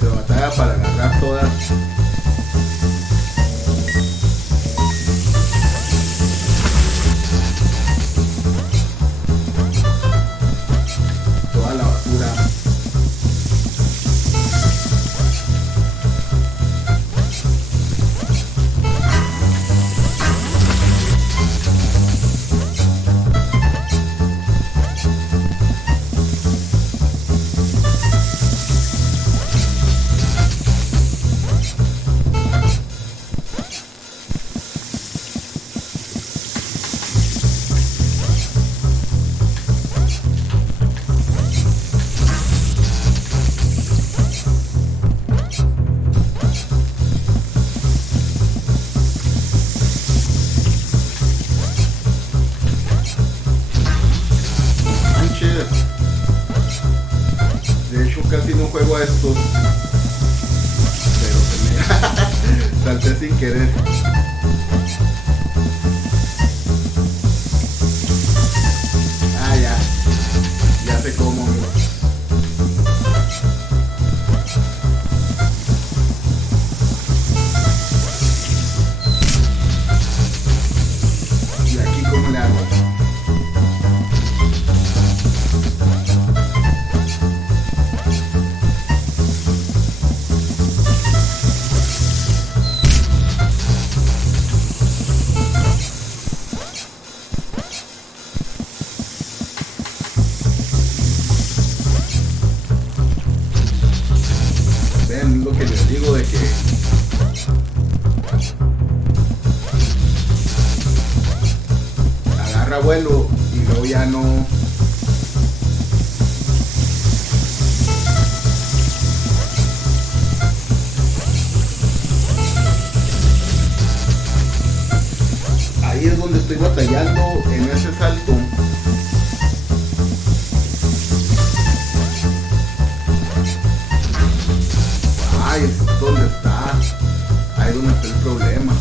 Se batalla para agarrar todas. Toda la basura. Manches. De hecho, casi no juego a estos. Pero se me salté sin querer. Ah, ya. Ya sé cómo, amigos. Y aquí, ¿cómo le hago? Ven lo que les digo de que agarra vuelo y luego ya no. Ahí es donde estoy batallando en ese salto. Ay, ¿dónde está? Ahí es donde está el problema.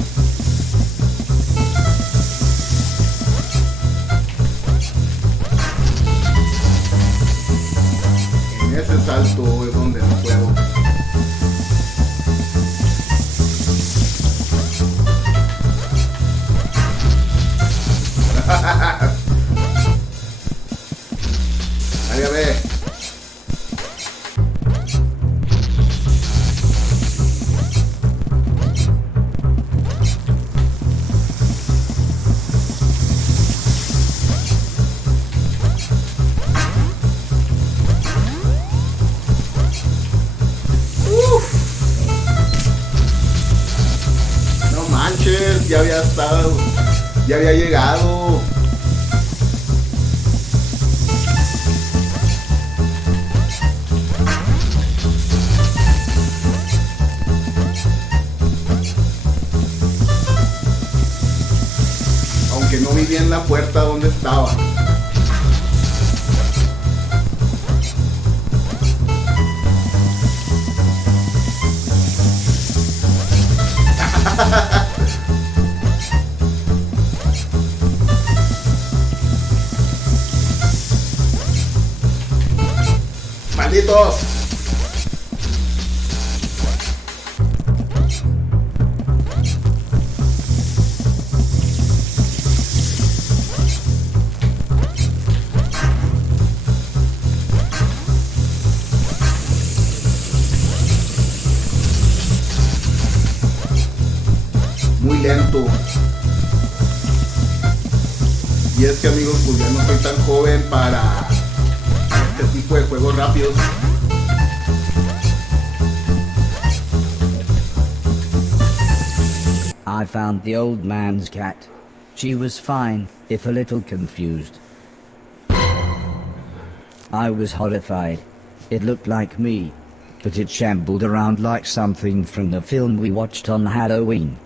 En ese salto es donde no puedo. ya había estado, ya había llegado. Aunque no vi bien la puerta donde estaba. ¡Malditos! Muy lento. Y es que, amigos, pues ya no soy tan joven para este tipo de juegos rápidos. I found the old man's cat. She was fine, if a little confused. I was horrified. It looked like me, but it shambled around like something from the film we watched on Halloween.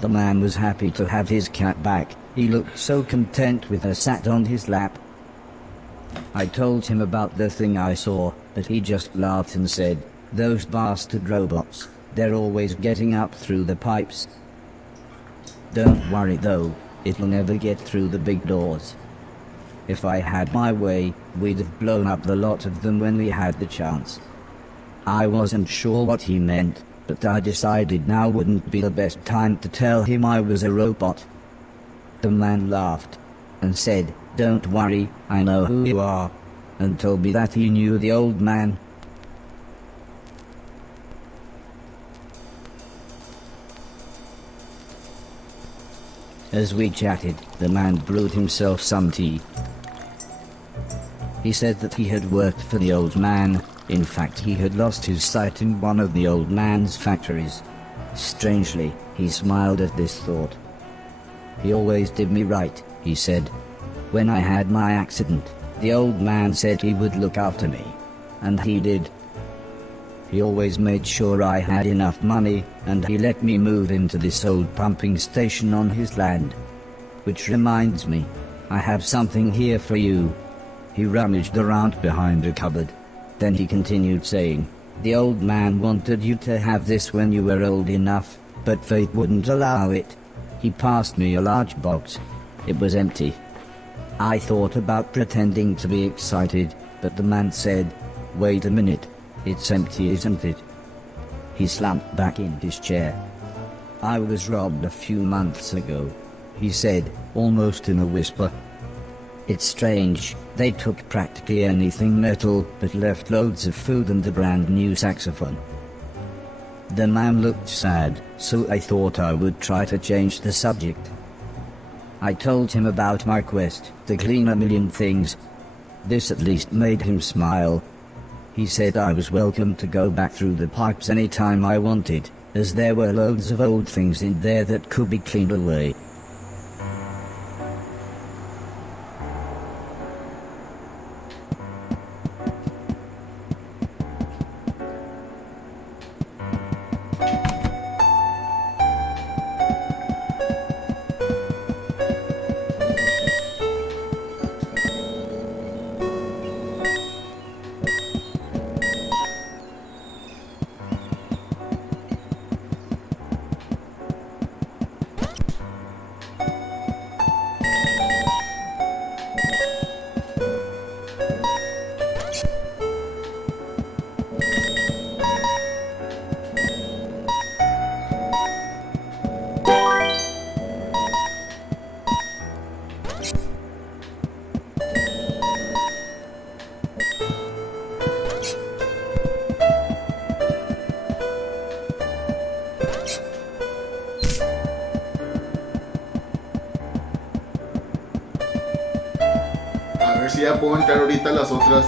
The man was happy to have his cat back. He looked so content with her sat on his lap. I told him about the thing I saw, but he just laughed and said, "Those bastard robots, they're always getting up through the pipes. Don't worry though, it'll never get through the big doors. If I had my way, we'd have blown up the lot of them when we had the chance." I wasn't sure what he meant, but I decided now wouldn't be the best time to tell him I was a robot. The man laughed and said, "Don't worry, I know who you are," and told me that he knew the old man. As we chatted, the man brewed himself some tea. He said that he had worked for the old man. In fact, he had lost his sight in one of the old man's factories. Strangely, he smiled at this thought. "He always did me right," he said. "When I had my accident, the old man said he would look after me. And he did. He always made sure I had enough money, and he let me move into this old pumping station on his land. Which reminds me, I have something here for you." He rummaged around behind a cupboard. Then he continued saying, "The old man wanted you to have this when you were old enough, but fate wouldn't allow it." He passed me a large box. It was empty. I thought about pretending to be excited, but the man said, "Wait a minute, it's empty, isn't it?" He slumped back in his chair. "I was robbed a few months ago," he said, almost in a whisper. "It's strange, they took practically anything metal, but left loads of food and a brand new saxophone." The man looked sad, so I thought I would try to change the subject. I told him about my quest to clean a million things. This at least made him smile. He said I was welcome to go back through the pipes anytime I wanted, as there were loads of old things in there that could be cleaned away. ver si ya puedo entrar ahorita a las otras.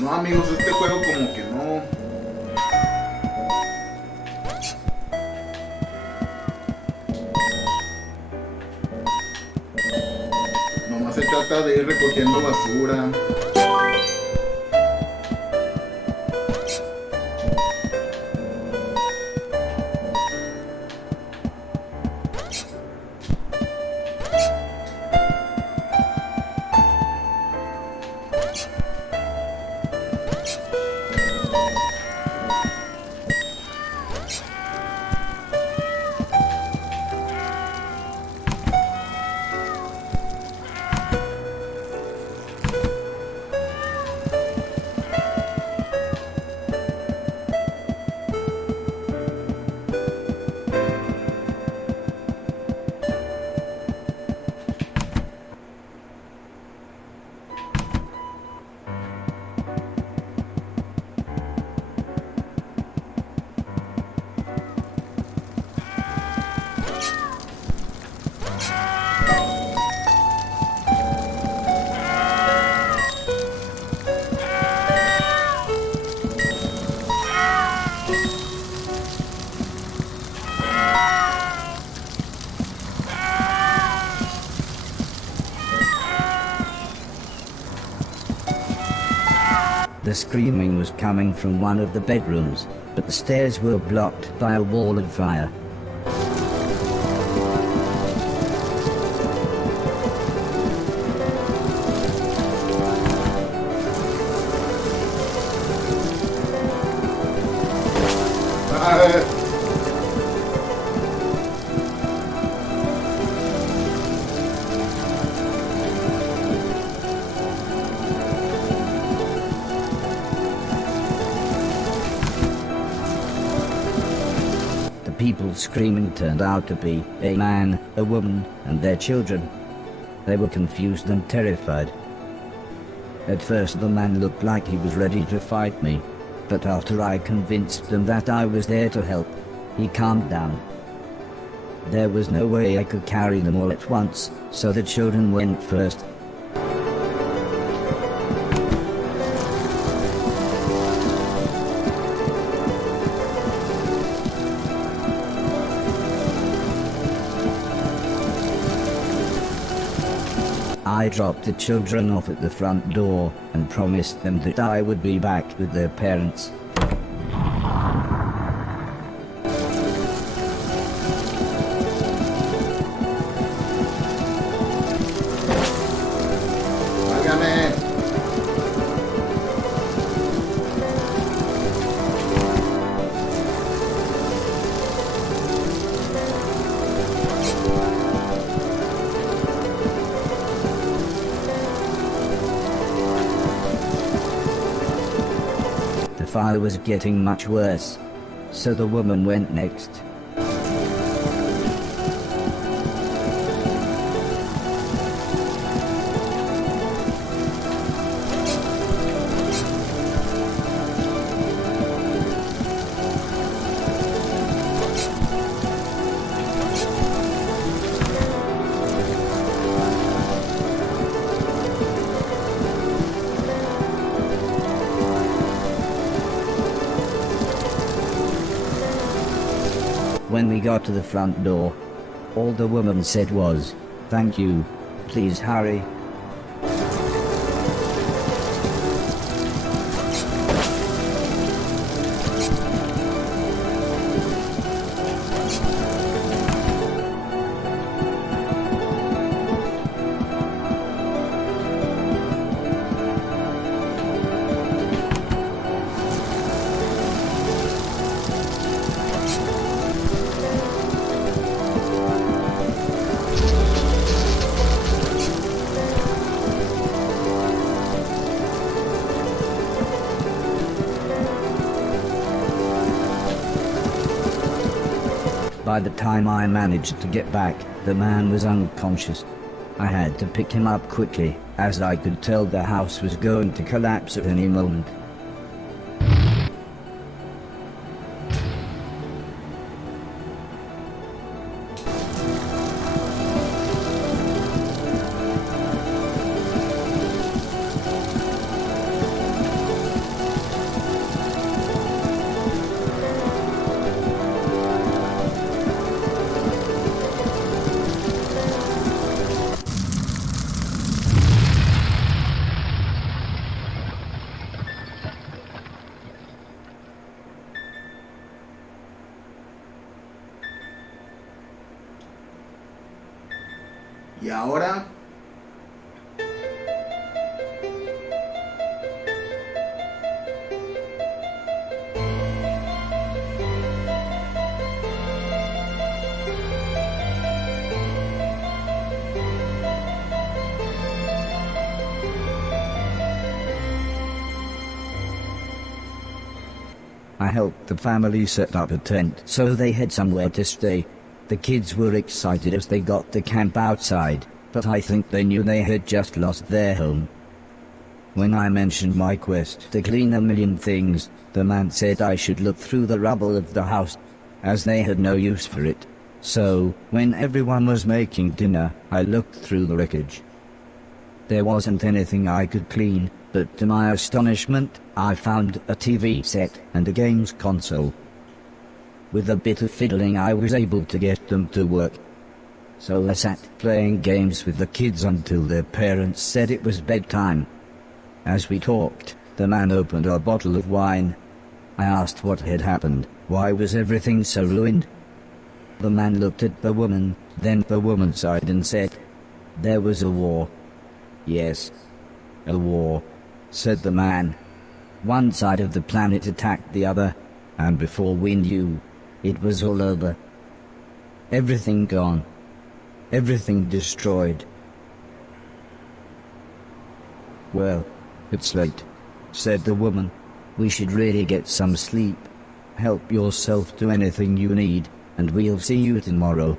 No, amigos, este juego como que no. Nomás se trata de ir recogiendo basura. The screaming was coming from one of the bedrooms, but the stairs were blocked by a wall of fire. The people screaming turned out to be a man, a woman, and their children. They were confused and terrified. At first the man looked like he was ready to fight me, but after I convinced them that I was there to help, he calmed down. There was no way I could carry them all at once, so the children went first. I dropped the children off at the front door and promised them that I would be back with their parents. The fire was getting much worse, so the woman went next. When we got to the front door, all the woman said was, "Thank you, please hurry." By the time I managed to get back, the man was unconscious. I had to pick him up quickly, as I could tell the house was going to collapse at any moment. Y ahora I helped the family set up a tent so they had somewhere to stay. The kids were excited as they got to camp outside, but I think they knew they had just lost their home. When I mentioned my quest to clean a million things, the man said I should look through the rubble of the house, as they had no use for it. So, when everyone was making dinner, I looked through the wreckage. There wasn't anything I could clean, but to my astonishment, I found a TV set and a games console. With a bit of fiddling I was able to get them to work. So I sat playing games with the kids until their parents said it was bedtime. As we talked, The man opened a bottle of wine. I asked what had happened. Why was everything so ruined? The man looked at the woman, then the woman sighed and said, "There was a war." "Yes, a war," said the man. "One side of the planet attacked the other, and before we knew, it was all over. Everything gone. Everything destroyed." "Well, it's late," said the woman. "We should really get some sleep. Help yourself to anything you need, and we'll see you tomorrow."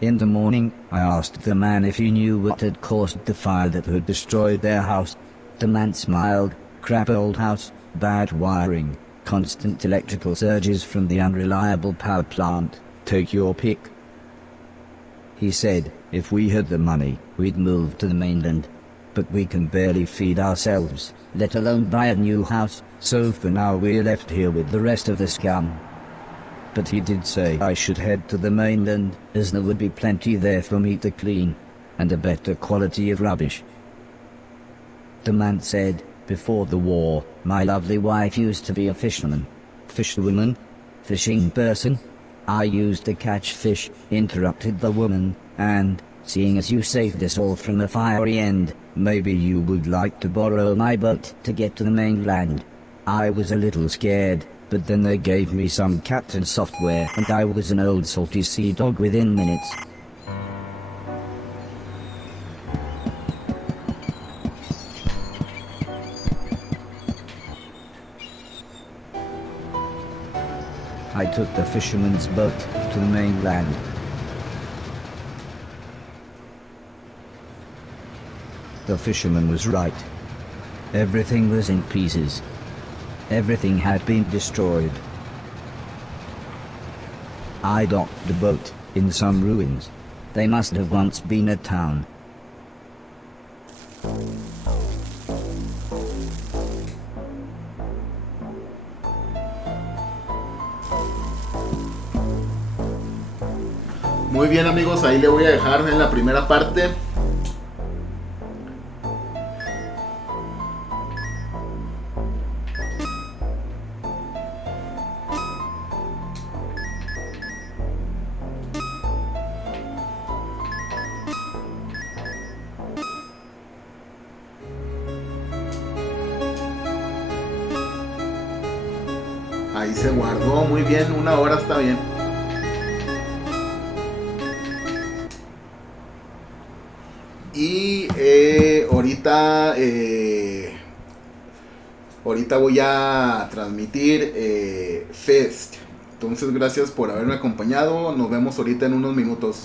In the morning, I asked the man if he knew what had caused the fire that had destroyed their house. The man smiled. "Crap old house, bad wiring, constant electrical surges from the unreliable power plant. Take your pick." He said, "If we had the money, we'd move to the mainland. But we can barely feed ourselves, let alone buy a new house, so for now we're left here with the rest of the scum." But he did say I should head to the mainland, as there would be plenty there for me to clean, and a better quality of rubbish. The man said, "Before the war, my lovely wife used to be a fisherman." "Fisherwoman? Fishing person?" "I used to catch fish," interrupted the woman, "and, seeing as you saved us all from the fiery end, maybe you would like to borrow my boat to get to the mainland." I was a little scared, but then they gave me some captain software and I was an old salty sea dog within minutes. I took the fisherman's boat to the mainland. The fisherman was right. Everything was in pieces. Everything had been destroyed. I docked the boat in some ruins. They must have once been a town. Muy bien, amigos, ahí le voy a dejar en la primera parte. Ahí se guardó, muy bien, 1 hora está bien. Y ahorita voy a transmitir Fest. Entonces gracias por haberme acompañado. Nos vemos ahorita en unos minutos.